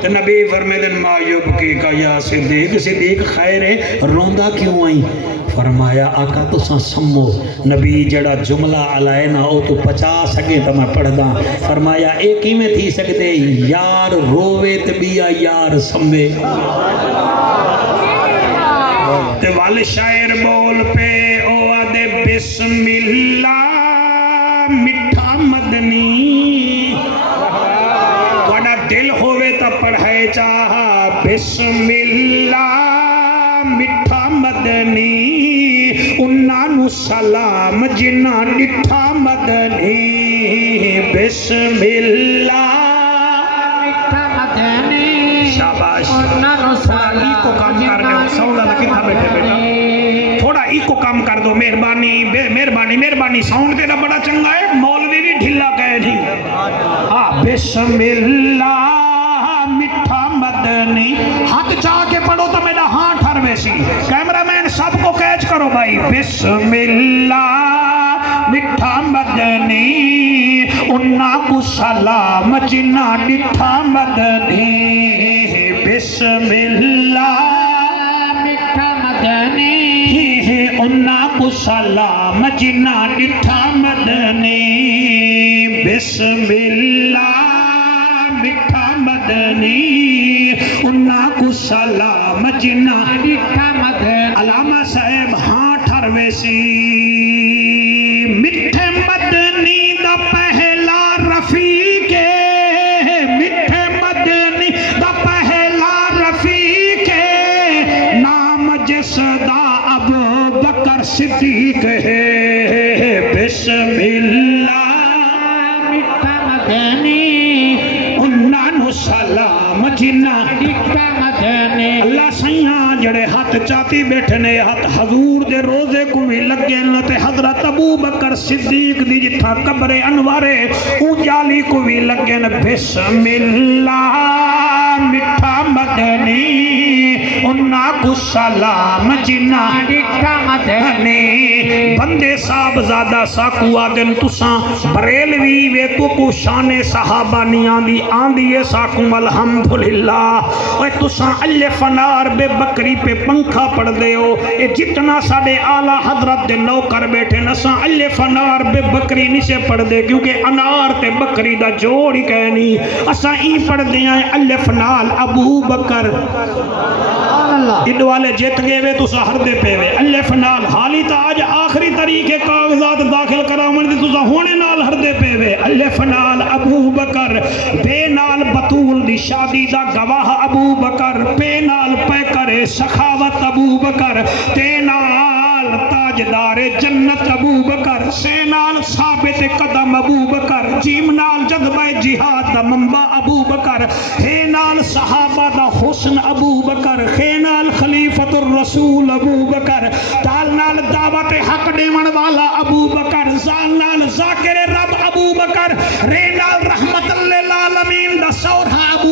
تے نبی فرمیدن ما یبکی کا یا صدیق صدیق خیر ہے روندا کیوں آئیں فرمایا آقا تو ساں سمو نبی جڑا جملہ علائے نا او تو 50 سگے تو میں پڑھ دا فرمایا ایک ہی میں تھی سکتے یار روے تبیا یار سمے تے وال شاعر بول پہ او آدے بسم اللہ مٹھا مدنی وڈا دل ہوئے تا پڑھائے چاہا بسم اللہ مٹھا مدنی انہاں سلام جنہ ڈٹھا مدنی بسم اللہ مٹھا مدنی شاباش تھوڑا ای کو کام کر دو ساؤنڈ دا کتھا بیٹھے بیٹا تھوڑا ای کو کام کر دو مہربانی مہربانی ساؤنڈ تیرا بڑا چنگا ہے مولوی بھی ڈھلا کہے تھی بسم اللہ مٹھا مدنی ہاتھ چاہ کے پڑھو تو میرا ہاتھ ہر ویسی کیمرہ مین سب کو کیچ کرو بھائی بسم اللہ مٹھا مدنی انہاں کو سلام جنہ ڈٹھا مدنی بسم اللہ مٹھا مدنی انہاں کو سلام جنہ ڈٹھا مدنی بسم اللہ مٹھا مدنی انہاں کو سلام جنہ ڈٹھا مدنی علامہ صاحب ہاں ٹھروے سی مٹھے مدنی دا پہلا رفیق مٹھے مدنی دا پہلا رفیق نام جس دا ابو بکر صدیق ہے بسم اللہ مٹھا مدنی انہاں سلام جنہ ڈٹھا مدنی اللہ سیاں جڑے ہاتھ چاتی بیٹھنے ہاتھ حضور دے روزے کو بھی لگے تے حضرت ابو بکر صدیق دی جتھا قبر انوارے اون جالی کو بھی لگے بسم اللہ مٹھا مدنی انہاں کو سلام جنہ ڈٹھا مدنی بندے صاحب زیادہ ساکو آدن تساں بریلوی وے کو شان صحابہ نہیں آندی ہے ساکو الحمدللہ اور تساں الف نار بے بکری پہ پنکھا پڑھ دے ہو اے جتنا ساڑے آلہ حضرت دے نوکر بیٹھے نساں الف نار بے بکری نہیں سے پڑھ دے کیونکہ انار تے بکری دا جوڑ ہی کہنی اساں ای پڑھ دے ہیں الف نال ابو بکر انوالے جیت گئے وے تو سہر دے پہ وے الف نال حالی تا آج آخری طریقے کاغذات داخل کراؤں دے تو سہ ہونے نال ہر دے پہ وے الف نال ابو بکر بے نال بطول دی شادی دا گواہ ابو بکر پے نال پے کرے سخاوت ابو بکر تے نال تاجدار جنت ابو بکر سے نال ثابت قدم ابو بکر جیم نال جذبہ جہاد دا منبع ابو بکر ہے نال صحابہ دا حسن ابو بکر خے نال خلیفت الرسول ابو بکر تال نال دعوت حق دیون والا ابو بکر زال نال ذاکر رب ابو بکر رے نال رحمت للعالمین دا سورہ ابو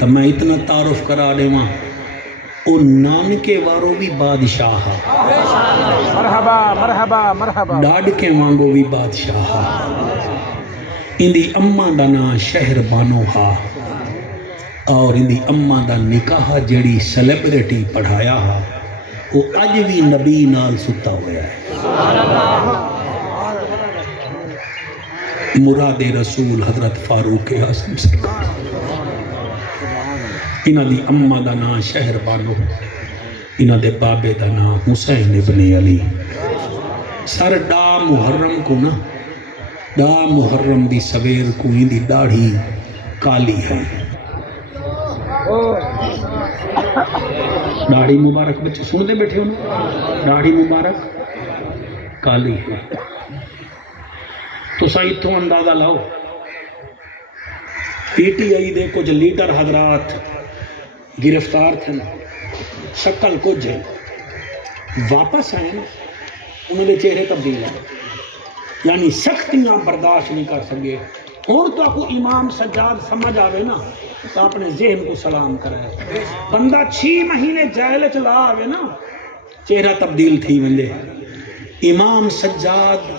تو میں اتنا تعارف کرا دے وہاں او نانکے وارو بھی بادشاہ مرحبا مرحبا مرحبا ڈاڈکے وانگو بھی بادشاہ اندی اماں دا نام شہر بانو ہا اور اندی اماں دا نکاح جڑی سیلیبریٹی پڑھایا ہا وہ اج بھی نبی نال ستا ہویا ہے مراد رسول حضرت فاروق اعظم سرکار انہاں دی اماں دا نام شہر بانو انہاں دے بابے دا نام حسین ابن علی سر ڈا محرم کو نا ڈا محرم دی سویر کو ان دی داڑھی کالی ہے داڑھی مبارک بچے سن دے بیٹھے ہونا داڑھی مبارک کالی ہے تو سائی تو اندازہ لاؤ پی ٹی آئی دے کچھ لیڈر حضرات گرفتار تھے شکل کچھ ہے واپس آئے نا انہوں نے چہرے تبدیل ہیں یعنی سختیاں برداشت نہیں کر سکے اور تو آپ کو امام سجاد سمجھ آوے نا تو اپنے ذہن کو سلام کرائے بندہ 6 مہینے جیل چلا آوے نا چہرہ تبدیل تھی ونجے امام سجاد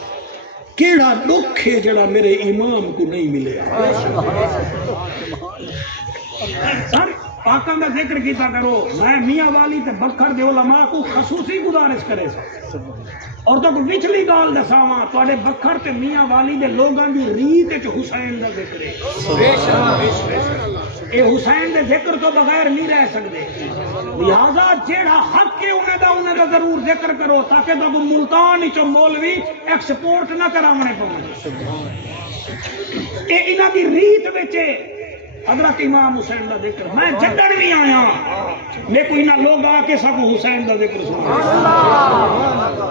کیڑا دکھ ہے جڑا میرے امام کو نہیں ملے سر پاکاں دا ذکر کیتا کرو میں میاں والی تے بکھر دے علماء کو خصوصی گزارش کرے سا اور تو کوئی وچلی گال دساواں تواڈے بکھر تے میاں والی دے لوگاں دی ریت وچ حسین دا ذکر ہے اے حسین دے ذکر تو بغیر نہیں رہ سکدے لہذا جیڑا حق ہے انہیں دا ضرور ذکر کرو تاکہ تو ملتان وچ مولوی ایکسپورٹ نہ کراونے پون اے انہاں دی ریت وچ حضرت امام حسین دا ذکر میں جدڑ بھی آیا میں کوئی نہ لوگ آ کے سب حسین دا ذکر سنا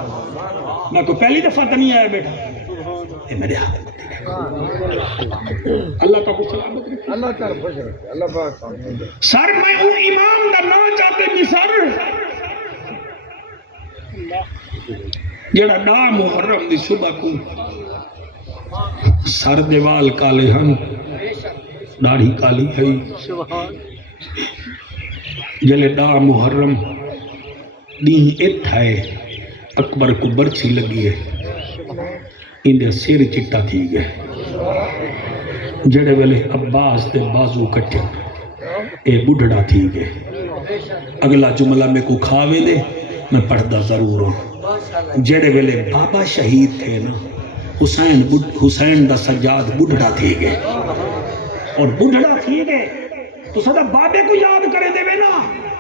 میں کوئی پہلی دفعہ تو نہیں آیا بیٹا اے میرے ہاتھ اللہ کا خوش سلامت رکھے اللہ تعالی خوش رکھے اللہ پاک سر میں ان امام دا نام چاہتے نہیں سر جڑا ڈا محرم دی صبح کو سر دیوال کالے ہن داڑھی کالی ہے جلے ڈا محرم دین اتھائے اکبر کو برچی لگی ہے اندے سیر چٹا تھی گئے جڑے ویلے عباس دے بازو کٹھے اے بڑھڑا تھی گئے اگلا جملہ میں کو کھاوے دے میں پڑھدا ضرور ہوں جڑے ویلے بابا شہید تھے نا حسین دا سجاد بڑھڑا تھی گئے اور بڑھڑا تھی گئے تو سدا بابے کو یاد کرے دے نا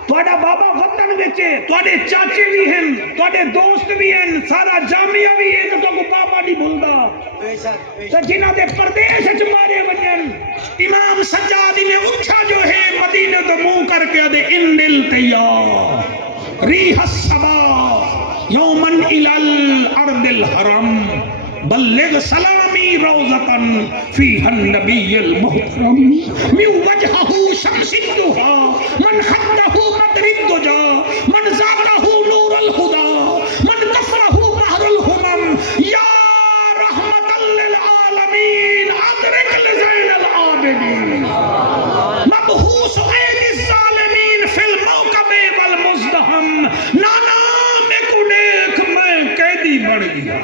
تواڈا بابا وطن وچ تواڈے چاچے بھی ہیں تواڈے دوست بھی ہیں سارا جامعہ بھی ہے تو کو بابا نہیں بھولدا تے جنہاں دے پردیس وچ مارے ونجن امام سجاد نے اٹھا جو ہے مدینے تو منہ کر کے دے ان دل تیار ریح الصبا یومن الی الارض الحرم بلغ سلامی روزتن فیہا النبی المحترم من وجہہ شمس الدہا من خطہ بدر الدجا من زاغہ نور الہدا من کفرہ بحر الہمم یا رحمت للعالمین ادرک لزین العابدین مبہوس عید الظالمین فی الموقب والمزدہم نانا میں کو دیکھ میں قیدی بڑھ گیا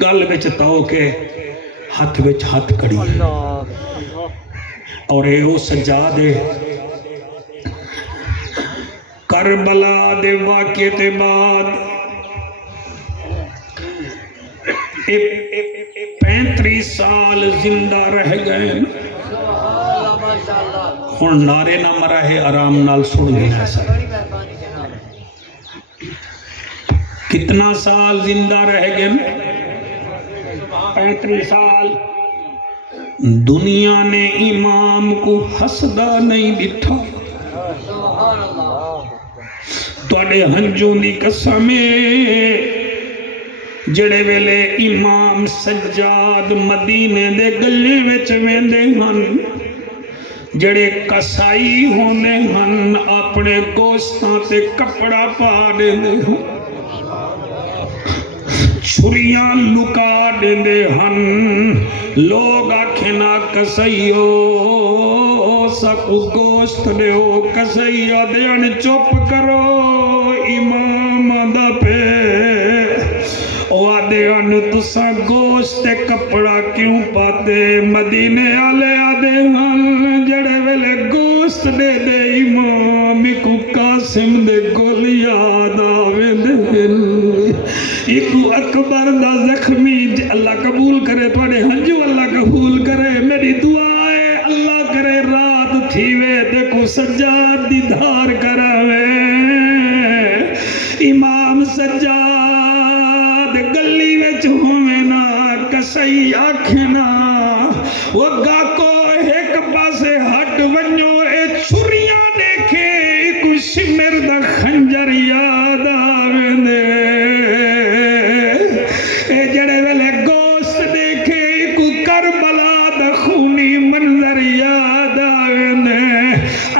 گل بچ تو کے ہاتھ بچ ہاتھ کڑی اور اے او سجادے کربلا دے واقعے تے بعد 35 سال زندہ رہ گئے ہن نعرے نہ مرا ہے آرام نال سن لینا سر کتنا سال زندہ رہ گئے 35 سال دنیا نے امام کو حسدہ نہیں دٹھا تواڈے ہنجوں دی قسم جڑے ویلے امام سجاد مدینے دے گلے وچ ویندے ہن جڑے کسائی ہونے ہن اپنے گوشتاں تے کپڑا پا دیندے ہن چھریاں لکا دیندے ہن لوگ آکھنا کسیو سکو گوشت دیو کسیو دیان چپ کرو امام دا پہ آدھے ان تسا گوشت کپڑا کیوں پاتے مدینے آلے آدھے ہن جڑے ویلے گوشت دے دے امام کو قاسم دے گل یاد آوے دے ایکو اکبر دا زخمی اللہ قبول کرے پڑے ہنجو اللہ قبول کرے میری دعا ہے اللہ کرے رات تھیوے دیکھو سجاد دی دھار کراوے امام سجاد گلی وچ ہوئے نا کسائی آکھنا وہ گاکو ایک پاسے ہٹ ونجو اے چھریاں دیکھے کوئی شمر دا خنجر یاد آوے دے اے جڑے ویلے گوشت دیکھے کوئی کربلا دا خونی منظر یاد آوے دے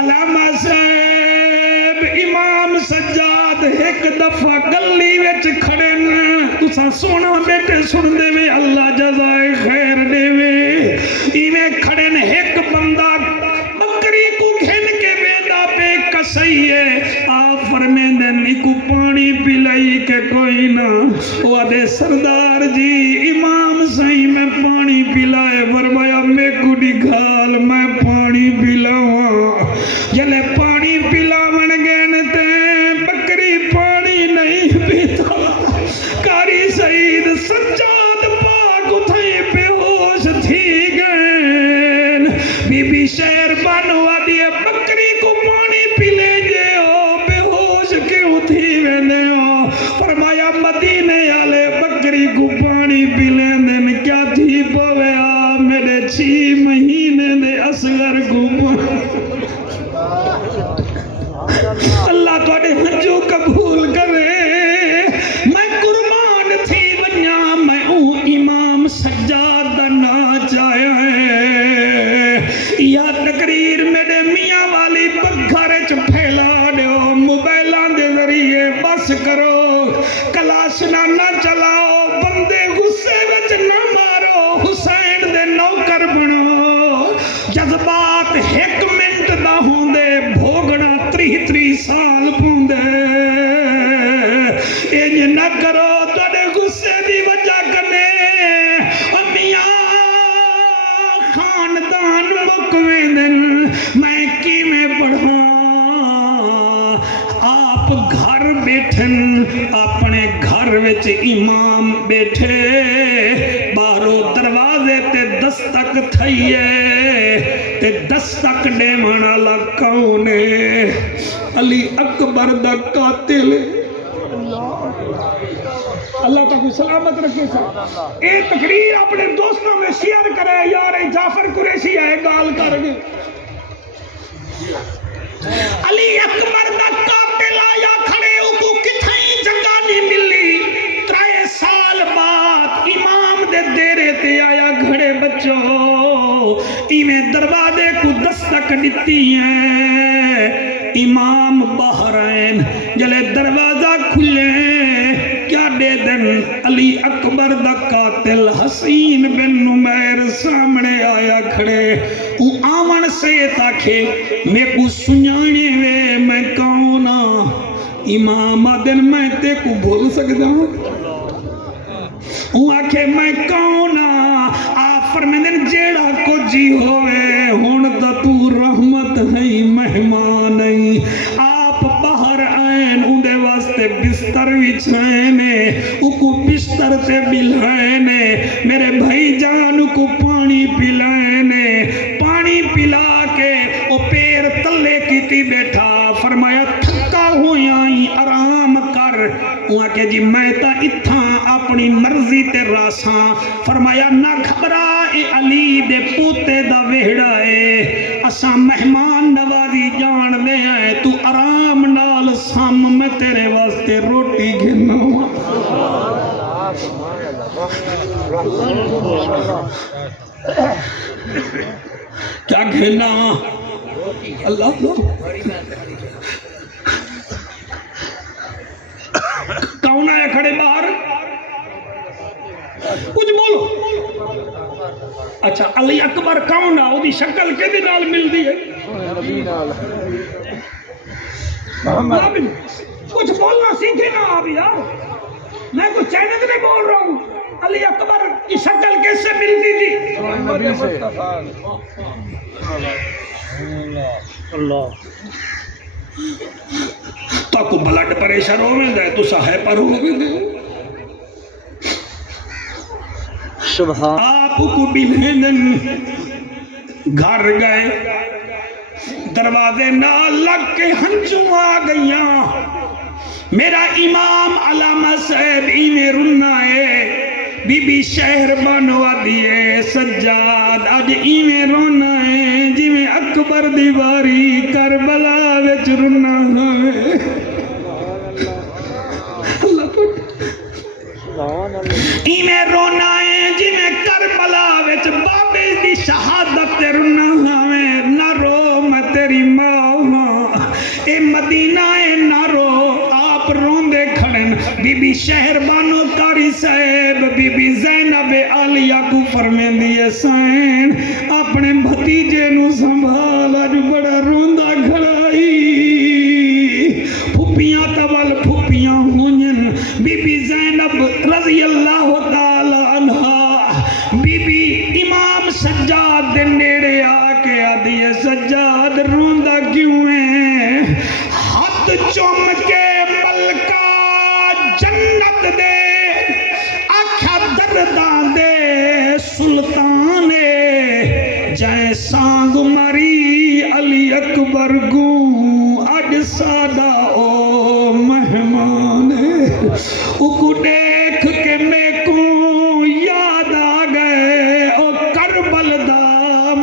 علامہ صاحب امام سجاد ایک دفعہ گلی وچ کھڑے تسا سونا بیٹے سن دے وے اللہ جزائے خیر دے وے ایویں کھڑے نے ایک بندہ بکری کو گھن کے ویندا پہ کسیے آپ فرمیندے نکو پانی پلائی کہ کوئی نہ وہ دے سردار جی امام صحیح میں پانی پلائے فرمایا میں کو نکال میں پانی پلاواں جلے پانی پلاون گئے تے بکری پانی نہیں پیتا کاری سعید سجاد پاک اتھائی بے ہوش تھی گئے بی بی شہر بانوا دیے بکری کو پانی پی لے جے ہو بے ہوش کیوں تھی ویندے ہو فرمایا مدینے آلے بکری کو پانی پی لے دن کیا تھی پوے میرے 6 مہینے دے اصغر کو اللہ توڑے ہنجو قبول کرے میں قربان تھی ونیا میں امام سجاد دا نا چاہیا ہے یا تقریر میرے میاں والی پگھر چ پھیلا دیو موبائلاں دے ذریعے بس کرو کلاشنا نہ چلاؤ بندے غصے وچ نہ مارو حسین دے نوکر بنو جذبات 1 منٹ دا ہوندے بھوگنا 30 سال پوندے انج نہ کرو تواڈے غصے دی وجہ کنے میاں خاندان مک ویندن میں کیویں پڑھاں آپ گھر بیٹھن اپنے گھر وچ امام بیٹھے باہروں دروازے تے دستک تھئیے تے دستک دیون والا کون ہے علی اکبر دا قاتل اللہ تعالی سلامت رکھے سا اے تقریر اپنے دوستوں میں شیئر کرے یار جعفر قریشی ہے گال کر گئے علی اکبر دا قاتل آیا کھڑے کو کتھائی جگہ نہیں ملی 3 سال بعد امام دے دیرے تے آیا گھڑے بچوں ایویں دروازے کو دستک دیتی ہیں امام باہر آئین جلے دروازہ کھلے کیا دے دن علی اکبر دا قاتل حسین بن نمیر سامنے آیا کھڑے او آمن سے تاکھے میں کو سنجانے وے میں کونا امام آدن میں تے کو بھول سکتا ہوں او آکھے میں کونا آفر میں دن جیڑا کو جی ہوئے ہون دا تو رحمت ہے مہمان ہے آپ باہر آئین اندے واسطے بستر وچھائنے او کو بستر سے بلائنے میرے بھائی جان کو پانی پلائنے پانی پلا کے او پیر تلے کیتی بیٹھا فرمایا تھکا ہوئی آئی آرام کر وہاں کہ جی میں تا اتھاں اپنی مرضی تے راساں فرمایا نہ گھبرا اے علی دے پوتے دا وہڑا ہے اساں مہمان نوازی جان لے آئے تو آرام نال سام میں تیرے واسطے روٹی گھنا کیا گھنا اللہ کون آیا کھڑے باہر اچھا علی اکبر کون ہے وہ شکل کے نال ملتی ہے نبی نال آپ کچھ بولنا سیکھے نا آپ یار میں کچھ چینل میں بول رہا ہوں علی اکبر کی شکل کیسے ملتی تھی نبی سے اللہ تو کو بلڈ پریشر ہو گئے تو سہے پر ہو گئے سبحان آپ کو بلہنن گھر گئے دروازے نہ لگ کے ہنچوں آ گئیاں میرا امام علامہ صاحب ایویں رنا ہے بی بی شہر بنوا دیے سجاد اج ایویں رونا ہے جی میں اکبر دیواری کربلا وچ رنا ہے اللہ کو ایویں رونا ہے جی میں کربلا وچ بابے دی شہادت تے رنا ہے نہ رو میں تیری ماں اے مدینہ اے نہ رو آپ روندے کھڑن بی بی شہر بانو کاری صاحب بی بی زینب عالیہ کو فرمیندی ہے سین اپنے بھتیجے نو سنبھال اج بڑا روندا کھڑائی پھپیاں تول پھپیاں ہوئن بی بی زینب رضی اللہ تعالی عنہ بی بی امام سجاد دے نیڑے آ کے آدھی ہے سجاد روندا کیوں ہے ہاتھ چوم کے ملکہ جنت دے آکھا دردان دے سلطان جائے سانگ مری علی اکبر گوں اج سادا او مہمان او کو دیکھ کے میں کو یاد آ گئے او کربل دا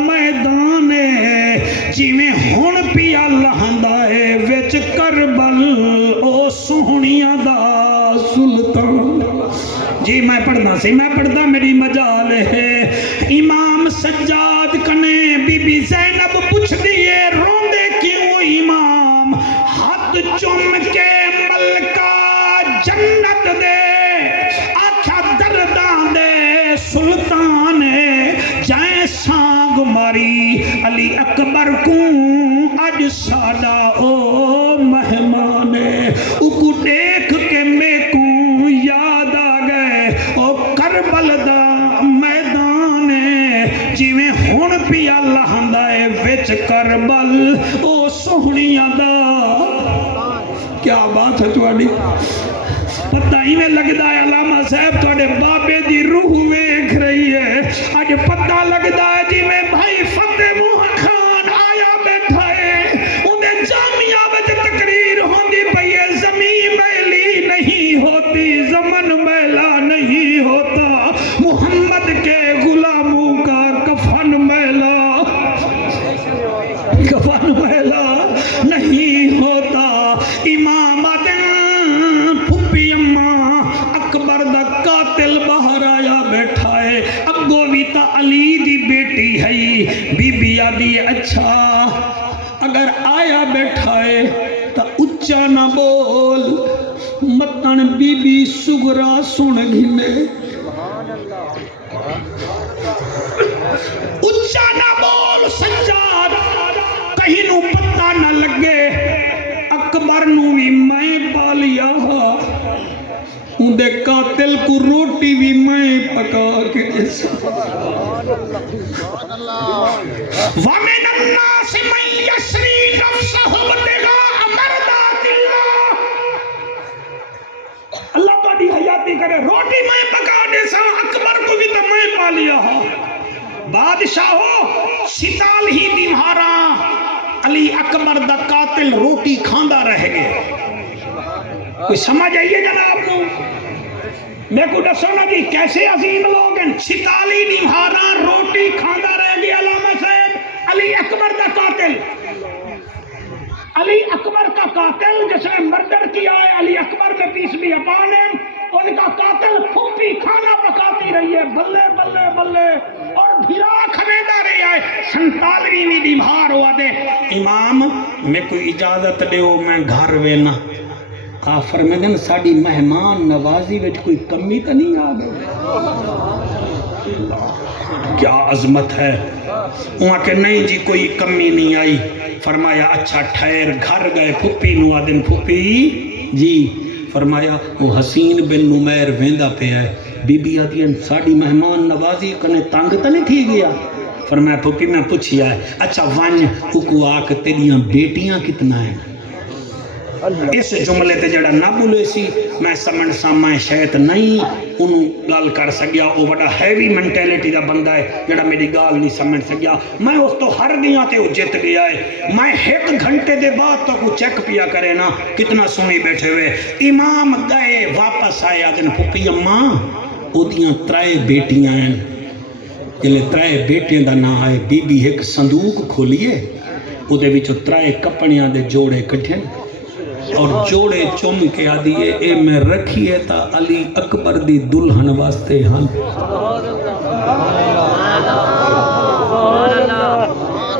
میدان جی میں ہون پیا لہندا ہے وچ کربل او سہنیاں دا سلطان جی میں پڑھتا میری مجال ہے امام سجاد کنے بی بی زینب پوچھ دیئے روندے کیوں امام ہاتھ چوم کے ملکہ جنت دے آکھا دردان دے سلطان جائیں سانگ ماری علی اکبر کو اج سادا او مہمان او کو دیکھ کے میں کو یاد آ گئے او کربل دا میدان جی میں ہون پیا لہندا ہے وچ کربل او سہنیاں دا کیا بات ہے تواڈی پتہ ہی میں لگدا ہے علامہ صاحب تواڈے بابے دی روح ویکھ رہی ہے اج پتہ لگدا ہے جی میں بھائی فتح موہن خان آیا بیٹھا ہے اندے جامعہ وچ تقریر ہوندی پئی ہے زمین میلی نہیں ہوتی زمن میلا نہیں ہوتا محمد کے غلاموں کا کفن میلا نہیں ہوتا امام آدم پھپی اماں اکبر دا قاتل باہر آیا بیٹھا ہے اگو بھی تا علی دی بیٹی ہے بی بی آدھی اچھا اگر آیا بیٹھا ہے تا اچھا نہ بول متن بی بی سگرا سن گھنے اچھا نہ بول سجاد کہیں نو پتہ نہ لگے اکبر نو بھی میں پالیا اندے قاتل کو روٹی بھی میں پکا کے وَمِنَ النَّاسِ مَن يَشْرِي نَفْسَهُ ابْتِغَاءَ مَرْضَاتِ اللَّهِ اللہ تہاڈی حیاتی کرے روٹی میں پکا دے سا اکبر کو بھی تو میں پالیا بادشاہو ستال ہی دیوارا علی اکبر دا قاتل روٹی کھاندا رہ گئے کوئی سمجھ آئیے جناب کو میں کو دسو نا جی کیسے عظیم لوگ ہیں ستالی دیوارا روٹی کھاندا رہ گیا علامہ صاحب علی اکبر دا قاتل علی اکبر کا قاتل جس نے مردر کیا ہے علی اکبر میں پیس بھی اپان ہے ان کا قاتل پھوپی کھانا پکاتی رہی ہے بلے بلے بلے اور بھیرا کھمیدہ رہی ہے 47ویں دیوار ہوا دے امام میں کوئی اجازت دے ہو میں گھر وینا آپ فرمیدن ساڑی مہمان نوازی وچ کوئی کمی تو نہیں آ گئی کیا عظمت ہے. وہاں کہ نہیں جی کوئی کمی نہیں آئی. فرمایا اچھا ٹھہر. گھر گئے پھپھی نو آدن پھپھی جی. فرمایا وہ حسین بن نمیر ویندا پہ ہے. بی بی آدین ساڑی مہمان نوازی کنے تنگ تا نہیں تھی گیا. فرمایا پھپھی میں پوچھیا ہے اچھا ون اکو آکھ تیریاں بیٹیاں کتنا ہیں. اس جملے تے جڑا نہ بولے سی میں سمجھ سا میں شاید نہیں انہوں گال کر سکیا. وہ بڑا ہیوی منٹیلٹی دا بندہ ہے جڑا میری گال نہیں سمجھ سکیا. میں اس تو ہر دیاں تے وہ جت گیا ہے. میں ایک گھنٹے دے بعد تو کو چیک پیا کرے نا کتنا سنی بیٹھے ہوئے. امام گئے واپس آئے آدن پھپھی اماں او دیاں 3 بیٹیاں ہیں. جلے 3 بیٹیاں دا نا آئے بی بی ایک صندوق کھولیے او دے وچوں 3 کپڑیاں دے جوڑے کٹھے اور جوڑے چوم کے آدیے اے میں رکھیے تا علی اکبر دی دلہن واسطے ہن.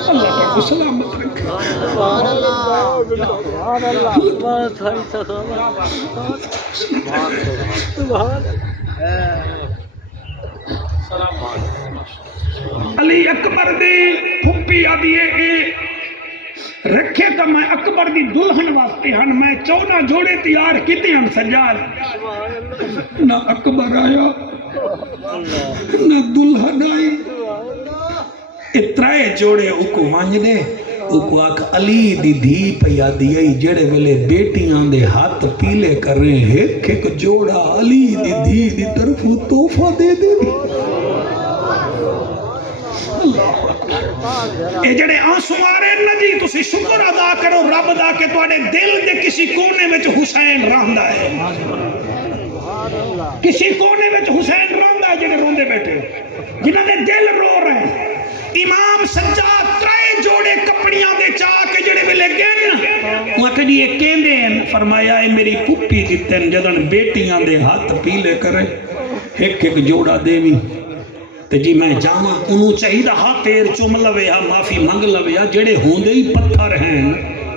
اللہ کو سلامت رکھے. علی اکبر دی پھپھی آدیے اے رکھے تو میں اکبر دی دلہن واسطے ہن. میں 14 جوڑے تیار کیتے ہن سجاد. نہ اکبر آیا نہ دلہن آئی. اترائے جوڑے اکو وانج دے اکو آکھ علی دی دھی پیا دیئی جڑے ویلے بیٹیاں دے ہاتھ پیلے کر رہے ہیں ایک جوڑا علی دی دھی دی طرف تحفہ دے دے. اے جڑے آنسو آ رہے ہیں نا جی تسی شکر ادا کرو رب دا کہ تواڈے دل دے کسی کونے وچ حسین رہندا ہے. کسی کونے وچ حسین رہندا ہے جڑے روندے بیٹھے جنہاں دے دل رو رہے ہیں. امام سجاد 3 جوڑے کپڑیاں دے چاہ کے جڑے ویلے گن وہ کہ جی یہ کہندے ہیں. فرمایا اے میری پھپھی دتن جدن بیٹیاں دے ہاتھ پیلے کرے ایک جوڑا دیوی تے جی میں جاواں انہوں چاہیے ہاں پیر چوم لوے ہاں معافی منگ لوے ہاں جڑے ہوندے ہی پتھر ہیں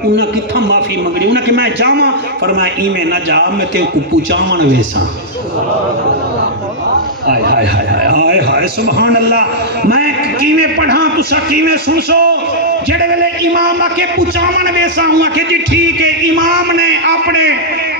انہاں کتھا معافی منگنی. انہاں کہ میں جاواں فرمایا ایویں نہ جا میں تے کو پہنچاون ویساں. ہائے ہائے ہائے ہائے ہائے ہائے سبحان اللہ. میں کیویں پڑھاں تساں کیویں سنسو. جڑے ویلے امام آ کے پہنچاون ویساں ہوا کہ جی ٹھیک ہے. امام نے اپنے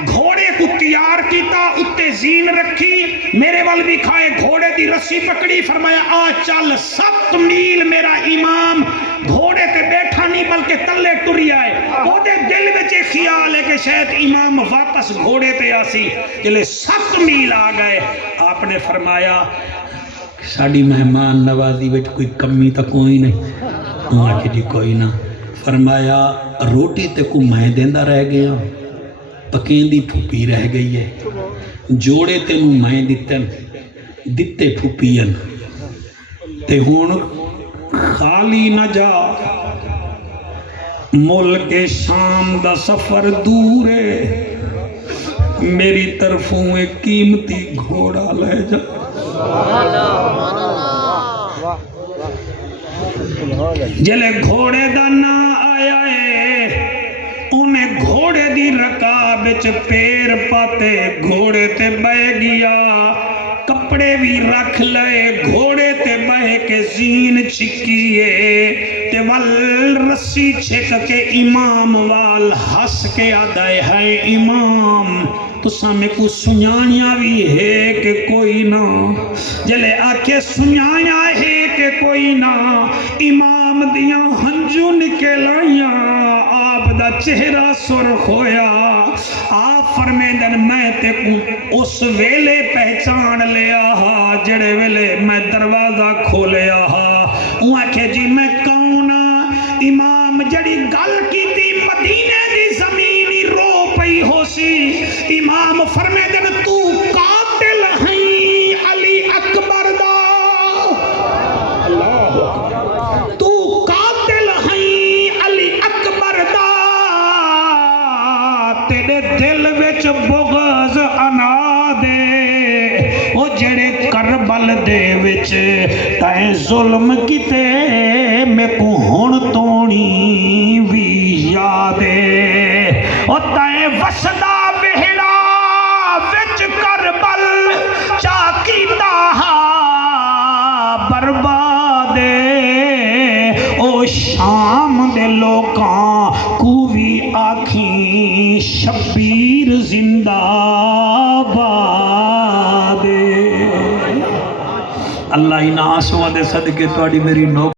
گھوڑے کو تیار کیتا اتے زین رکھی میرے وال بھی کھائے گھوڑے دی رسی پکڑی. فرمایا آ چل 7 میل. میرا امام گھوڑے تے بیٹھا نہیں بلکہ تلے ٹری آئے. وہ دے دل وچ خیال ہے کہ شاید امام واپس گھوڑے تے آسی. جلے 7 میل آ گئے آپ نے فرمایا ساڑی مہمان نوازی وچ کوئی کمی تا کوئی نہیں. وہاں کہ جی کوئی نہ. فرمایا روٹی تے کو میں دیندہ رہ گیا پکین دی پھپھی رہ گئی ہے. جوڑے تے نو میں دتے پھپھین تے ہون خالی نہ جا. ملک شام دا سفر دور ہے میری طرفوں ایک قیمتی گھوڑا لے جا. جلے گھوڑے دا نا آیا ہے انہیں گھوڑے دی رکاب وچ پیر پاتے گھوڑے تے بہ گیا. کپڑے بھی رکھ لے گھوڑے تے بہ کے زین چھکیے تے ول رسی چھک کے امام وال ہس کے آدھائے ہے امام تو سامنے کو سنیاں بھی ہے کہ کوئی نہ. جلے آکے سنیاں ہے کہ کوئی نہ. امام دیاں ہنجو نکل آئیاں آپ دا چہرہ سرخ ہویا. آپ فرمیدن میں تے کو اس ویلے پہچان لیا ہا جڑے ویلے میں دروازہ کھولیا ہا. وہاں کہ جی میں کونا امام جڑی گل کی تھی مدینے دی زمینی رو پئی ہو سی. امام فرمیدن تو قاتل ہیں علی اکبر دا. تو قاتل ہیں علی اکبر دا. تیرے دل وچ بغض انا دے او جڑے کربل دے وچ تائیں ظلم کیتے میں کو ہن تونی وی یاد ہے. او تائیں وسدا وہڑا وچ کربل چا کیتا ہا برباد شبیر زندہ باد اللہ انہاں آنسواں دے صدقے تواڈی میری نوک